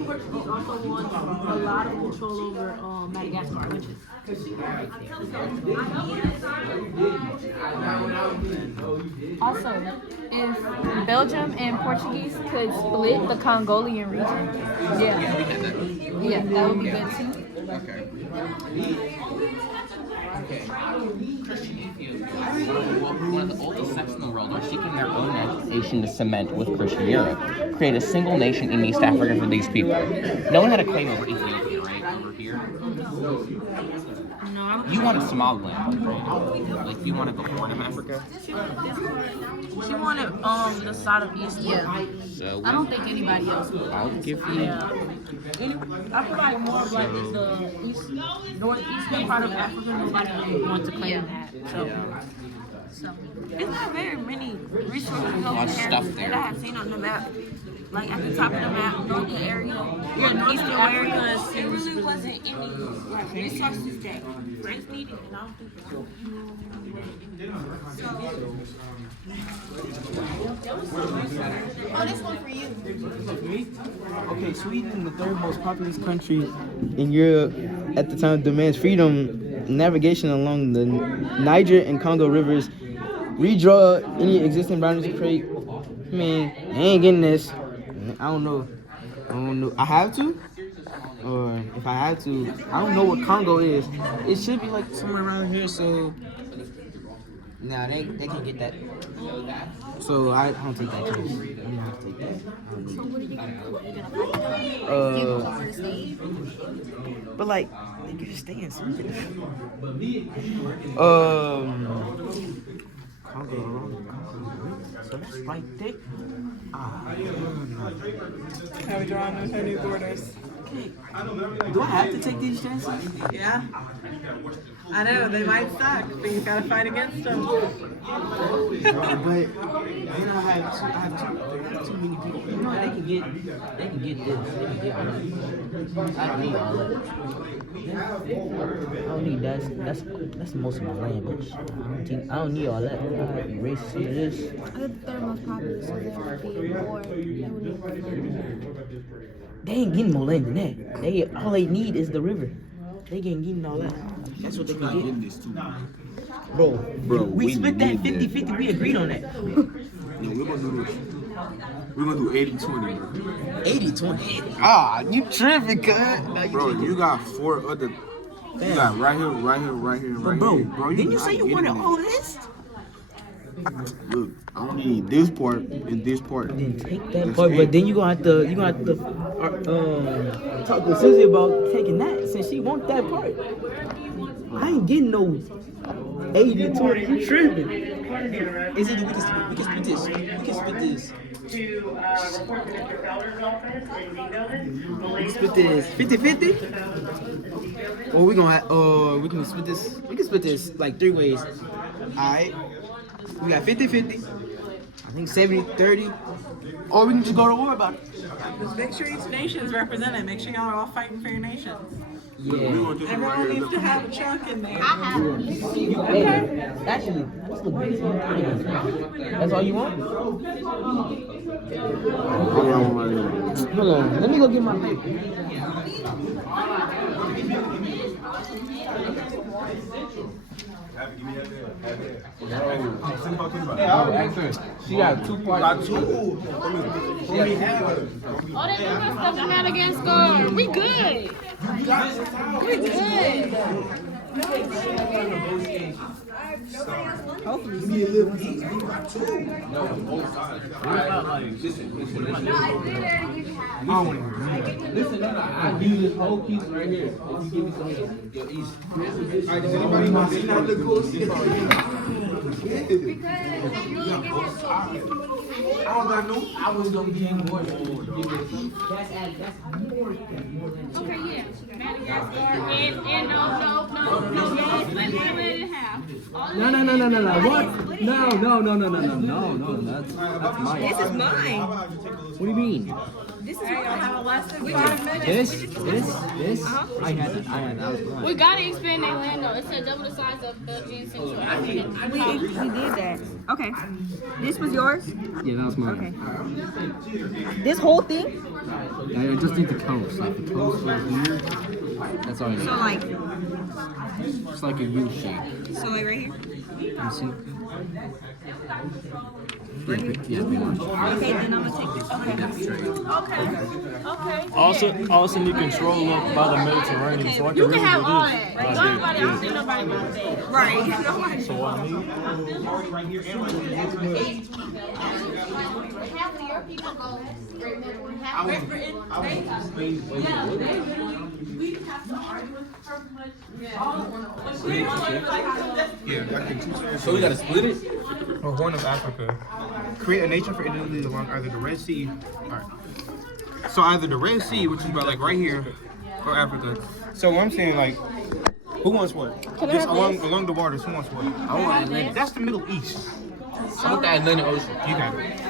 Portuguese also want a lot of control over Madagascar, which is Also, if Belgium and Portuguese could split the Congolian region, yeah, that would be good too. Christian Ethiopia, one of the oldest sects in the world, are seeking their own nation to cement with Christian Europe, create a single nation in East Africa for these people. No one had a claim over Ethiopia, right? Over here. no. You want a Somaliland, right? Like you want to go Horn of Africa. She wanted the side of East. Yeah. So I don't think anybody else would. I'll give you. Yeah. I feel like more of like the northeastern part of Africa, nobody would want to claim that. So it's not very many resources over Lots of stuff there there. that I have seen on the map. Like at the top of the map, northern area, northeastern area, there really wasn't any like resources that France needed, and I don't think so. Oh, this one for you. Me? Okay, Sweden, the third most populous country in Europe at the time, demands freedom navigation along the Niger and Congo rivers. Redraw any existing boundaries of trade. Man, I ain't getting this. I don't know. I have to? Or if I have to, I don't know what Congo is. It should be like somewhere around here, so. Nah, they can get that. So I don't take that chance. You don't have to take that. So what are you gonna do? But like, they could just stay in something. Congo. So that's right there. How we drawing with our new borders? Do I have to take these chances? Yeah. I know, they might suck, but you gotta fight against them. But then I have too many people. You know what? They can get this. They can get all that. I don't need all that. I don't need that. That's most of my language. I don't need all that. I erase some of this. They're the third most popular, so there would be more. They ain't getting more land than that. All they need is the river. They ain't getting all that. That's what they can get. this too. Bro, we we split that need that. 50-50. We agreed on that. No, we're gonna do this. We're gonna do 80-20, bro. 80-20. Ah, you tripping, cuz. Bro, you got 4 other. You got right here, right here, right here, right Bro, here. Bro, didn't you say you not wanted getting all it. this? Look, I don't need this part and this part. Then take that That's part, it. but then you gonna have to talk to Susie about taking that since she want that part. I ain't getting no 80-20. You tripping? Is it we can split this? We can split this. Split this 50-50? Or we gonna have, we can split this. We can split this like 3 ways. Alright. We got 50-50. I think 70-30. Or we can just go to war about it. Just make sure each nation is represented. Make sure y'all are all fighting for your nations. Yeah. Everyone needs to have a chunk in there. Hey, actually, let's look big. That's all you want? Hold on. Let me go get my paper. She got 2 parts. Oh, they got stuff in Madagascar. We good. We good. Listen, I use this whole piece right here. If you give me some of your east. Alright, does anybody want to see that look cool? I don't got no. I was gonna give you more. Okay, yeah. Madagascar and no. Split it in half. No. What? No. That's mine. This is mine. What do you mean? This is Y'all mine. have less than 5 minutes. This? I had it. I was blind. We gotta expand their land though. It said double the size of Belgium and Central Africa. We did that. Okay. This was yours? Yeah, that was mine. Okay. This whole thing? I just need the coast. Like the coast right here. That's all I need. So like, It's like a U shape. so like right here. You see? Yeah, pretty much. Okay, then I'm gonna take this. Okay. Also need control up by the Mediterranean, so I can You really can have do all this. that. Nobody, I don't think nobody wants that. Right. So I need. Half of your people go Great Middle and half So we gotta split it? Or Horn of Africa. Create a nation for Italy along either the Red Sea. Alright. So either the Red Sea, which is about like right here, or Africa. So what I'm saying, like, who wants what? Just along the waters, who wants what? I want Atlantic. That's the Middle East. I want the Atlantic Ocean. You got it.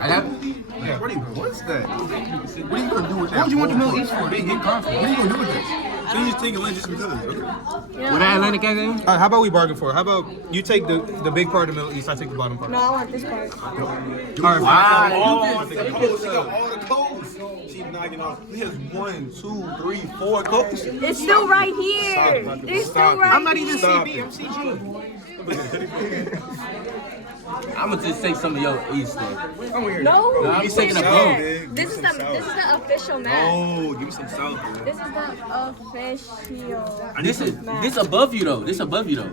I have. Yeah. What's that? What are you gonna do with that? What do you want the Middle East for? They in conflict. What are you gonna do with that? So you just taking land just because of it? Okay. What that Atlantic again? All right, how about we bargain for it? How about you take the big part of the Middle East, I take the bottom part? No, I want this part. All right, she got all the coasts. She's knocking off. He has 1, 2, 3, 4 coasts. It's still right here. It's still right. I'm not even CB, I'm CG. I'm gonna just take some of your East stuff. No, I'm taking a blow. this is the official map. Oh, give me some south, man. This is the official. This above you though. This above you though.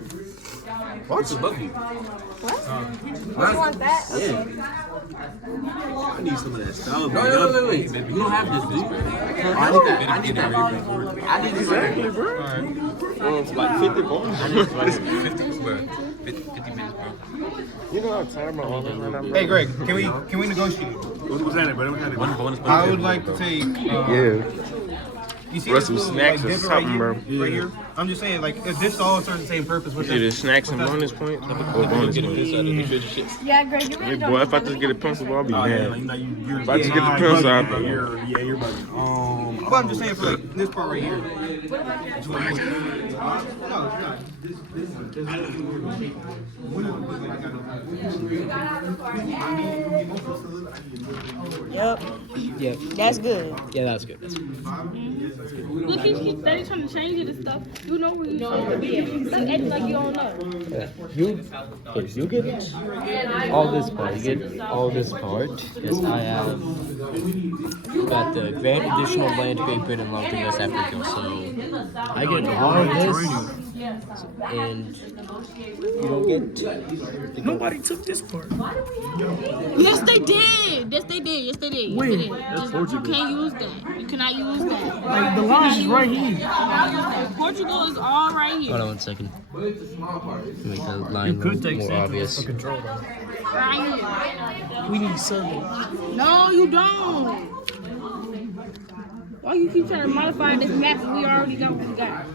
What's above you? What? You want that? Okay. I need some of that south. No, wait. You don't have this, dude. I need that. I need this. It's like 50 bucks. 50 minutes, bro. You know how tired my arm is right now. Hey, Greg, can we negotiate? What's happening, buddy? What's happening? I would like to take. You see Russell this little, snacks like, or divot something, right bro. here? Right here. I'm just saying, like, if this all serves the same purpose, what's Either snacks and bonus points or bonus points. Yeah, Greg, you really Hey, don't. boy, if I just get a pencil, I'll be mad. If I just get the pencil, I'll be you're bugging. But I'm just saying for like this part right here. No, it's not. Yep. That's good. Yeah, that's good. Look, he keeps steady trying to change it and stuff. You know where you're supposed to be at. Stop acting like you don't know. You get all this part. You get all this part. Yes, I have got the Grand Additional Land Great Britain along the West Africa. So I get all of this, and you don't get. Nobody took this part. Yes, they did. Yes, they did. Yes, they did. Yes, they did. You can't use that. You cannot use that. Like the line is right here. Portugal is all right here. Hold on 1 second. Make the line more obvious. Right here. We need circle. No, you don't. Why you keep trying to modify this map when we already got what we got?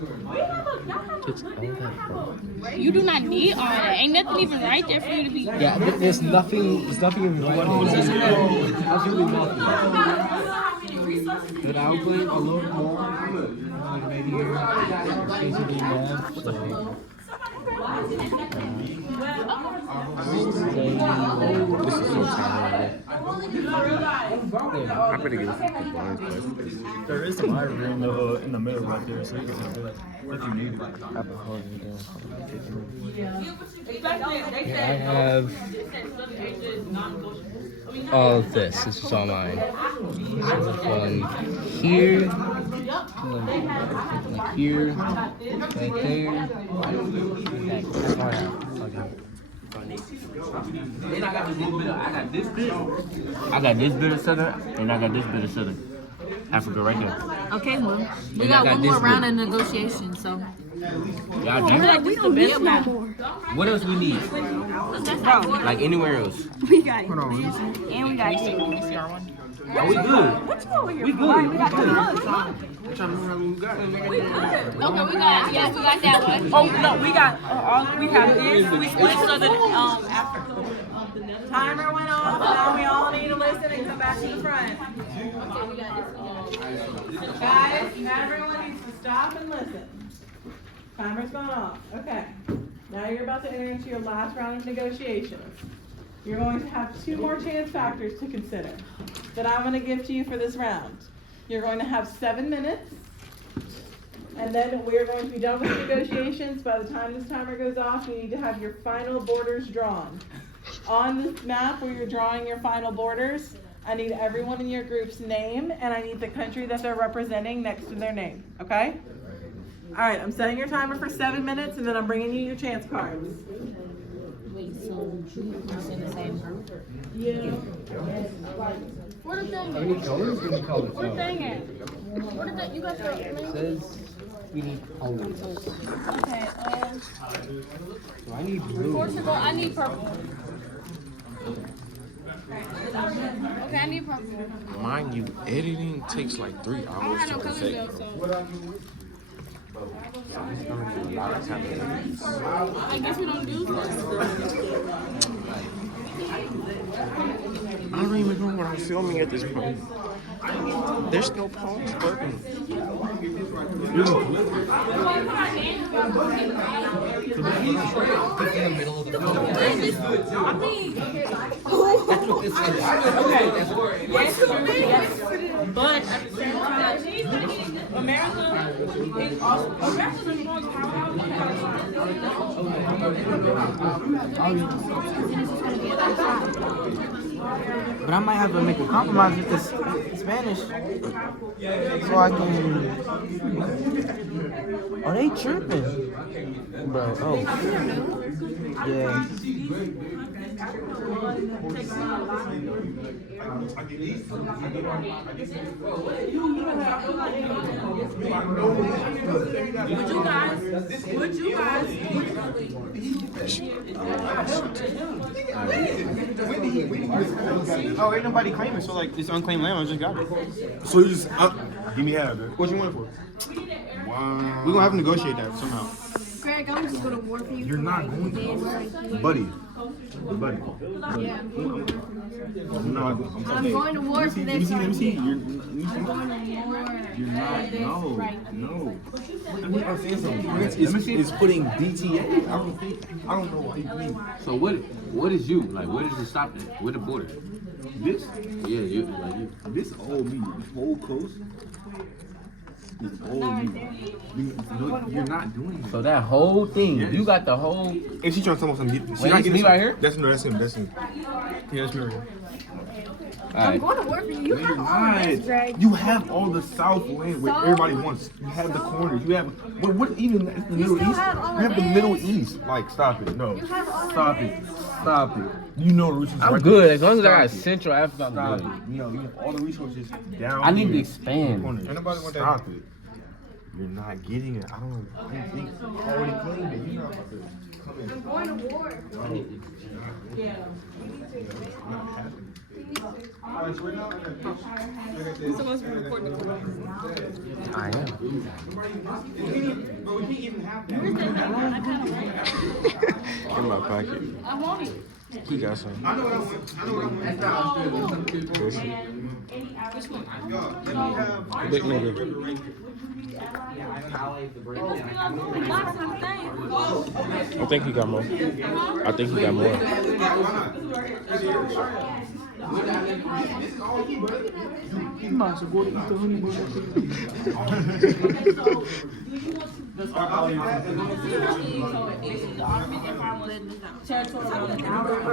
You do not need all that. Ain't nothing even right there for you to be. Yeah, there's nothing. There's nothing even right here. Absolutely nothing. But I'll play a little more. Like maybe here. In case you didn't have. So. This is so tired. I'm gonna give it some bonus points. There is some iron in the middle right there, so you can have it if you need it. I have all of this. This is all mine. So from here, like here, right there. That's all I have. Then I got this little bit of, I got this bit of southern, and I got this bit of southern Africa right here. Okay, well, we And got I got one more this round bit. of negotiation, so. Y'all drink? We don't need no more. What else we need? Like anywhere else? We got it. And we got it. Are we good? We good. We got two months. Okay, we got that one. Oh no, we have this. We split Southern Africa. Timer went off, now we all need to listen and come back to the front. Guys, everyone needs to stop and listen. Timer's gone off. Okay. Now you're about to enter into your last round of negotiations. You're going to have 2 more chance factors to consider that I'm gonna give to you for this round. You're going to have 7 minutes, and then we're going to be done with the negotiations. By the time this timer goes off, you need to have your final borders drawn. On this map where you're drawing your final borders, I need everyone in your group's name, and I need the country that they're representing next to their name, okay? All right, I'm setting your timer for 7 minutes, and then I'm bringing you your chance cards. Wait, so it's in the same group? Yeah. Where the thing at? Where the thing at? Where the thing? You got the link? Says we need colors. Okay, So I need blue. Portugal, I need purple. Okay, I need purple. Mind you, editing takes like 3 I don't hours have to no colors perfect. though, so. So he's gonna do a lot of time. I guess we don't use this. I don't even know what I'm filming at this point. There's no pause button. But at the same time, America is also America's a strong But I might have to make a compromise with this Spanish. So I can. Oh, they tripping. Bro, oh. Yeah. Would you guys? Oh, ain't nobody claiming, so like it's unclaimed land. I just got it. So you just give me half of it. What you want it for? Wow. We gonna have to negotiate that somehow. Greg, I'm just gonna war for you. You're not going to, buddy. Buddy. Yeah. No, I'm going to war for this. Let me see. I'm going to war. You're not. for this No. right No. I'm saying something. It's putting DTA. I don't know why you think. So what is you? Like, where does it stop at? Where the border? This? Yeah, you like you. This all me. The whole coast. It's all me. You're not doing it. So that whole thing, Yes. you got the whole. And she trying to tell me something. Wait, this me right here? That's him. That's him. Yeah, that's me right here. I'm Alright. going to war for you. You No, have you're all of this, not. Greg. You have all the South land where So? everybody wants. You have the corners. You have what even the Middle still East? have all You of have the this. Middle East. Like, stop it. No. You have all of Stop this. it. Stop it. You know the resources. I'm right good there. as long as I got Stop it. Central Africa. I'm Stop good. it. You know, you have all the resources down. I need to here. expand. Corners. Ain't nobody want that. Stop it. You're not getting it. I don't think I already claimed it. You're not about to come in. I'm going to war. Yeah. Not happening. Someone's recording the call. I am. In my pocket. I want it. He got some. I know what I want. This Which one? big nigga. I think he got more. I think he got more.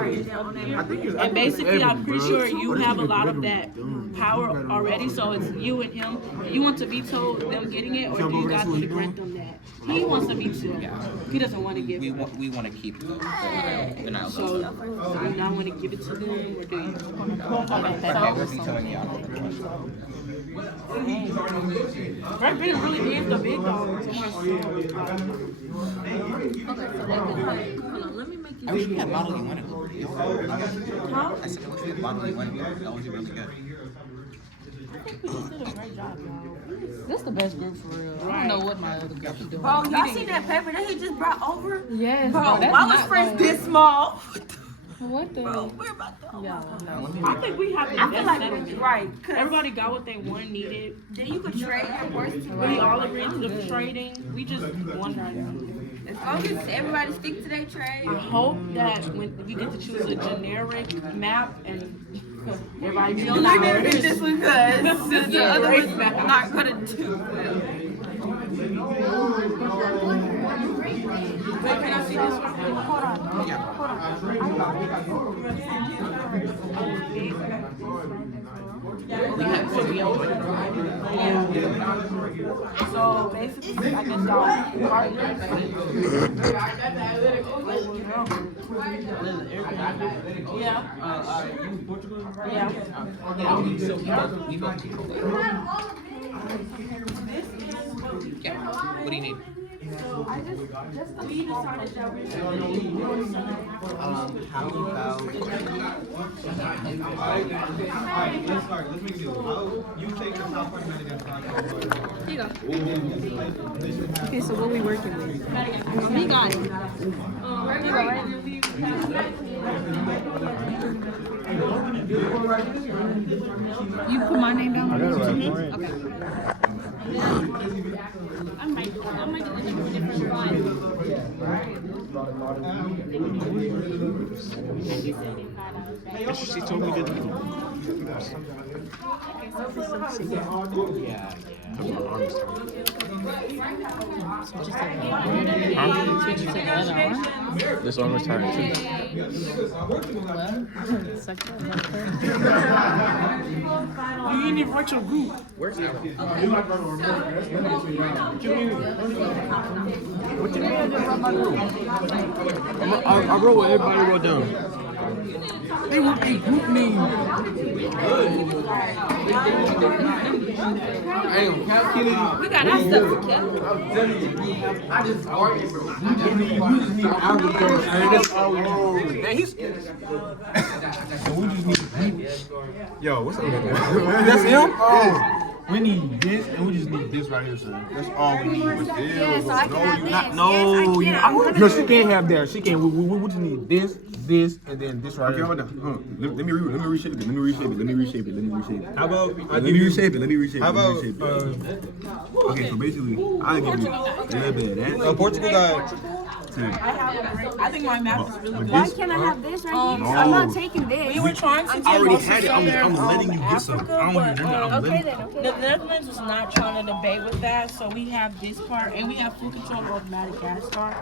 And basically, I'm pretty sure you have a lot of that power already. So it's you and him. You want to veto them getting it, or do you guys want to grant them that? He wants to veto. He doesn't want to give it. We want to keep the Nile So Delta. do you not want to give it to them, or do you? Okay, we're vetoing the offer. Brad Pitt really is the big dog. I wish we had Model U1 in Louis. I said I wish we had Model U1 in Louis. That would be really good. This is the best group for real. I don't know what my other group is doing. Bro, y'all see that paper that he just brought over? Yes, Bro, that's why was not French like- this small? What the? Bro, we're about to. I think we have the I feel best like settlement. right. 'Cause Everybody got what they wanted, needed. then you could trade your worst. We all agreed to the trading. We just won right now. As long as everybody stick to their trade. I hope that when we get to choose a generic map and everybody be on We're gonna ours. pick this one because the other Great one's map. not gonna do well. Wait, can I see this one? Hold on. So basically, I just got partners. Yeah. Yeah. We both keep it. Yeah. What do you need? I just we decided that we're How about Let's make it. You take the top part of Madagascar. Here you go. Okay, so what we working with? We got it. Here you go, right? You put my name down on this? Okay. I might do a different slide. She told me to do. Yeah. This one was tired too. You need to write your group. Where's that? What you mean I didn't write my group? I wrote what everybody wrote down. They want a group name. We got our stuff together. I just argued, bro. You just need algebra, and that's all we need. Man, he's. So we just need. Yo, what's up? That's him? Oh. We need this, and we just need this right here, sir. That's all we need. Yeah, so I can have this. No, she can't have that. She can't. We just need this, and then this right here. Okay, hold on. Let me reshape it. Let me reshape it. How about Let me reshape it. How about Okay, so basically, I'll give you a little bit of that. Portugal got? I think my map is really good. Why can't I have this right here? I'm not taking this. We were trying to I get already most had of it. I'm Southern, letting you get some. Africa, I don't want you to but, I'm Okay letting. then, okay. the Netherlands was not trying to debate with that, so we have this part, and we have full control of Madagascar.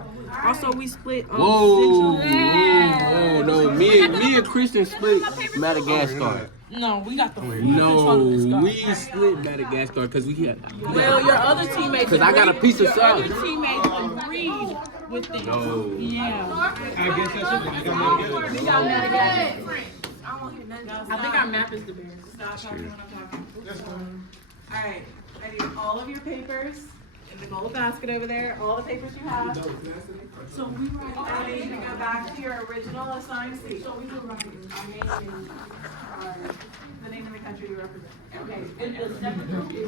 Also, we split. Whoa, Central. no, me and Kristen split Madagascar. No, we got the full control No, of this guy. we split Madagascar because we had. Well, your other teammates. 'Cause I got a piece of your salad. other teammates agreed with this. No. Yeah. I guess that's it. You got Madagascar. We got Madagascar. I think our map is the best. Stop talking when I'm talking. Alright, I need all of your papers in the gold basket over there, all the papers you have. So we write, I need to go back to your original assigned seat. So we will write our name and the name of the country you represent. Okay. And the separate okay.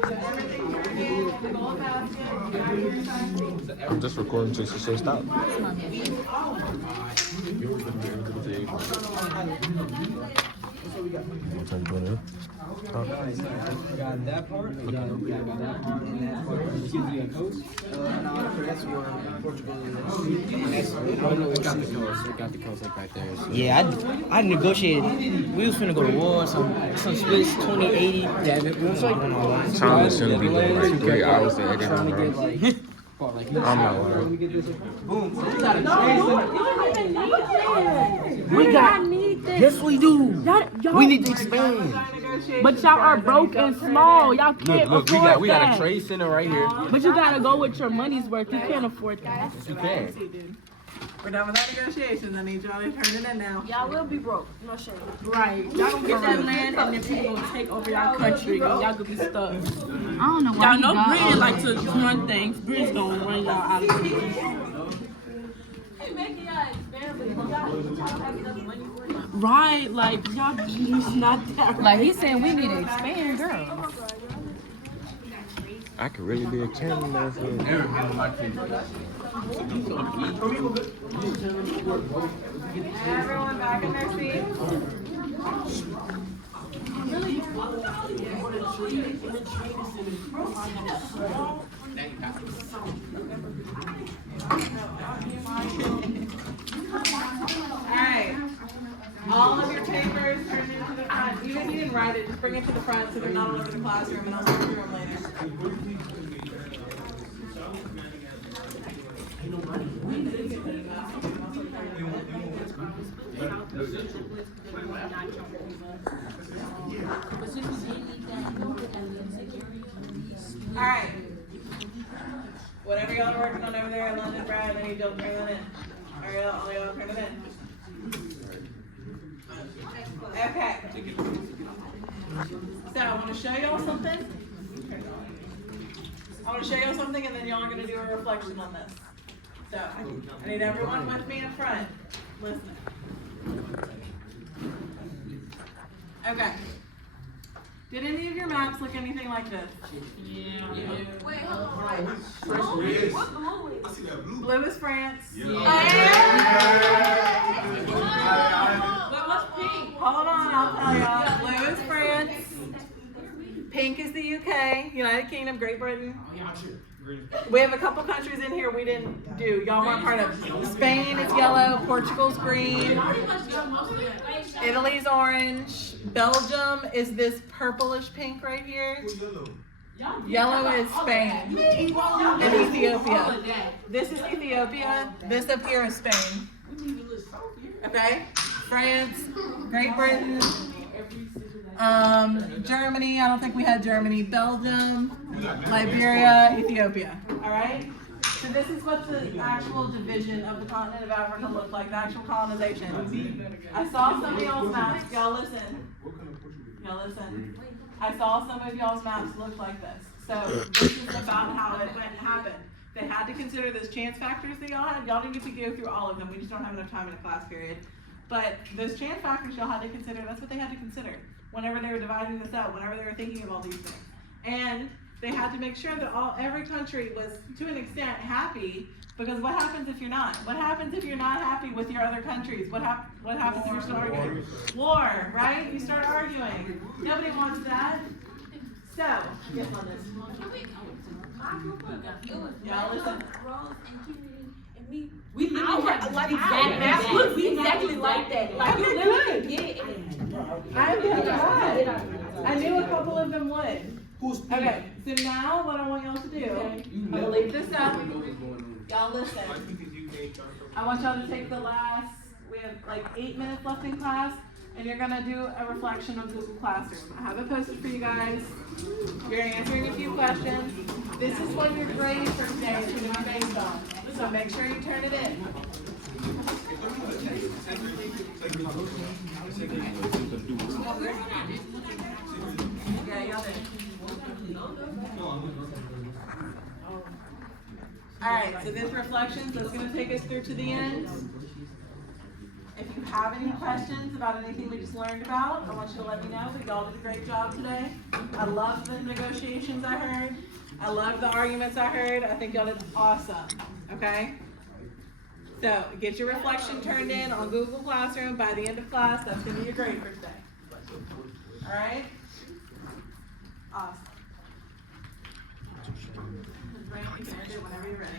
Everything here in the gold basket, you have your assigned seat. I'm just recording till she says stop. What time you doing? got that part? We got that, and that part gives you a coast. That's where Portugal is. We got the coast like right there. So. Yeah, I negotiated. We was finna go to war, some splits 2080. Yeah, we was like doing all that. Time is gonna be going like 3 hours to edit, Trying to bro. get like. I'm not lying. We got. Yes, we do. Y'all, We need to expand. but y'all are broke and small. Y'all can't Look, afford we got that. a trade center right here. But you gotta go with your money's worth. You can't afford that. You can. We're done with our negotiations. I need y'all to turn it in now. Y'all will be broke. No shame. Right. Y'all gonna get that land and then people gonna take over y'all country and y'all gonna be stuck. I don't know why Y'all he know got Britain like to run things. Britain's gonna run y'all out of here. Right, like y'all just not that. Like he's saying we need to expand, girl. I could really be a cameraman motherfucker. Everyone back in their seat. can write it, just bring it to the front so they're not all over the classroom and I'll work through them later. Alright. Whatever y'all are working on over there in London, Brad, I need y'all to bring that in. Alright, all y'all turn it in. Okay. So I want to show y'all something. I want to show y'all something and then y'all are going to do a reflection on this. So I need everyone with me in front. Listen. Okay. Did any of your maps look anything like this? Yeah. Wait, hold on. Blue is France. What's pink? Hold on, I'll tell y'all. Blue is France. Pink is the UK, United Kingdom, Great Britain. We have a couple countries in here we didn't do. Y'all weren't part of. Spain is yellow, Portugal's green, Italy's orange, Belgium is this purplish pink right here. Yellow is Spain and Ethiopia. This is Ethiopia. This up here is Spain. Okay? France, Great Britain, Germany, I don't think we had Germany, Belgium, Liberia, Ethiopia. Alright? So this is what the actual division of the continent of Africa looked like, the actual colonization. I saw some of y'all's maps. Y'all listen. Y'all listen. I saw some of y'all's maps look like this. So this is about how it went and happened. They had to consider those chance factors that y'all had. Y'all didn't get to go through all of them. We just don't have enough time in a class period. But those chance factors y'all had to consider, that's what they had to consider whenever they were dividing this up, whenever they were thinking of all these things. And they had to make sure that every country was, to an extent, happy, because what happens if you're not? What happens if you're not happy with your other countries? What happens if you're still arguing? War, right? You start arguing. Nobody wants that. So, yes, on this. Y'all listen. We like that. We exactly like that. Like you literally get it. I'm glad. I knew a couple of them would. Okay, so now what I want y'all to do, I'm gonna leave this up. Y'all listen. I want y'all to take the last, we have like 8 minutes left in class, and you're gonna do a reflection of Google Classroom. I have it posted for you guys. You're answering a few questions. This is what your grade for today is gonna be based on. So make sure you turn it in. Yeah, y'all did. Alright, so this reflection, so it's going to take us through to the end. If you have any questions about anything we just learned about, I want you to let me know. But y'all did a great job today. I love the negotiations I heard. I love the arguments I heard. I think y'all did awesome. Okay? So, get your reflection turned in on Google Classroom by the end of class. That's going to be your grade for today. Alright? Awesome. Whenever you're ready.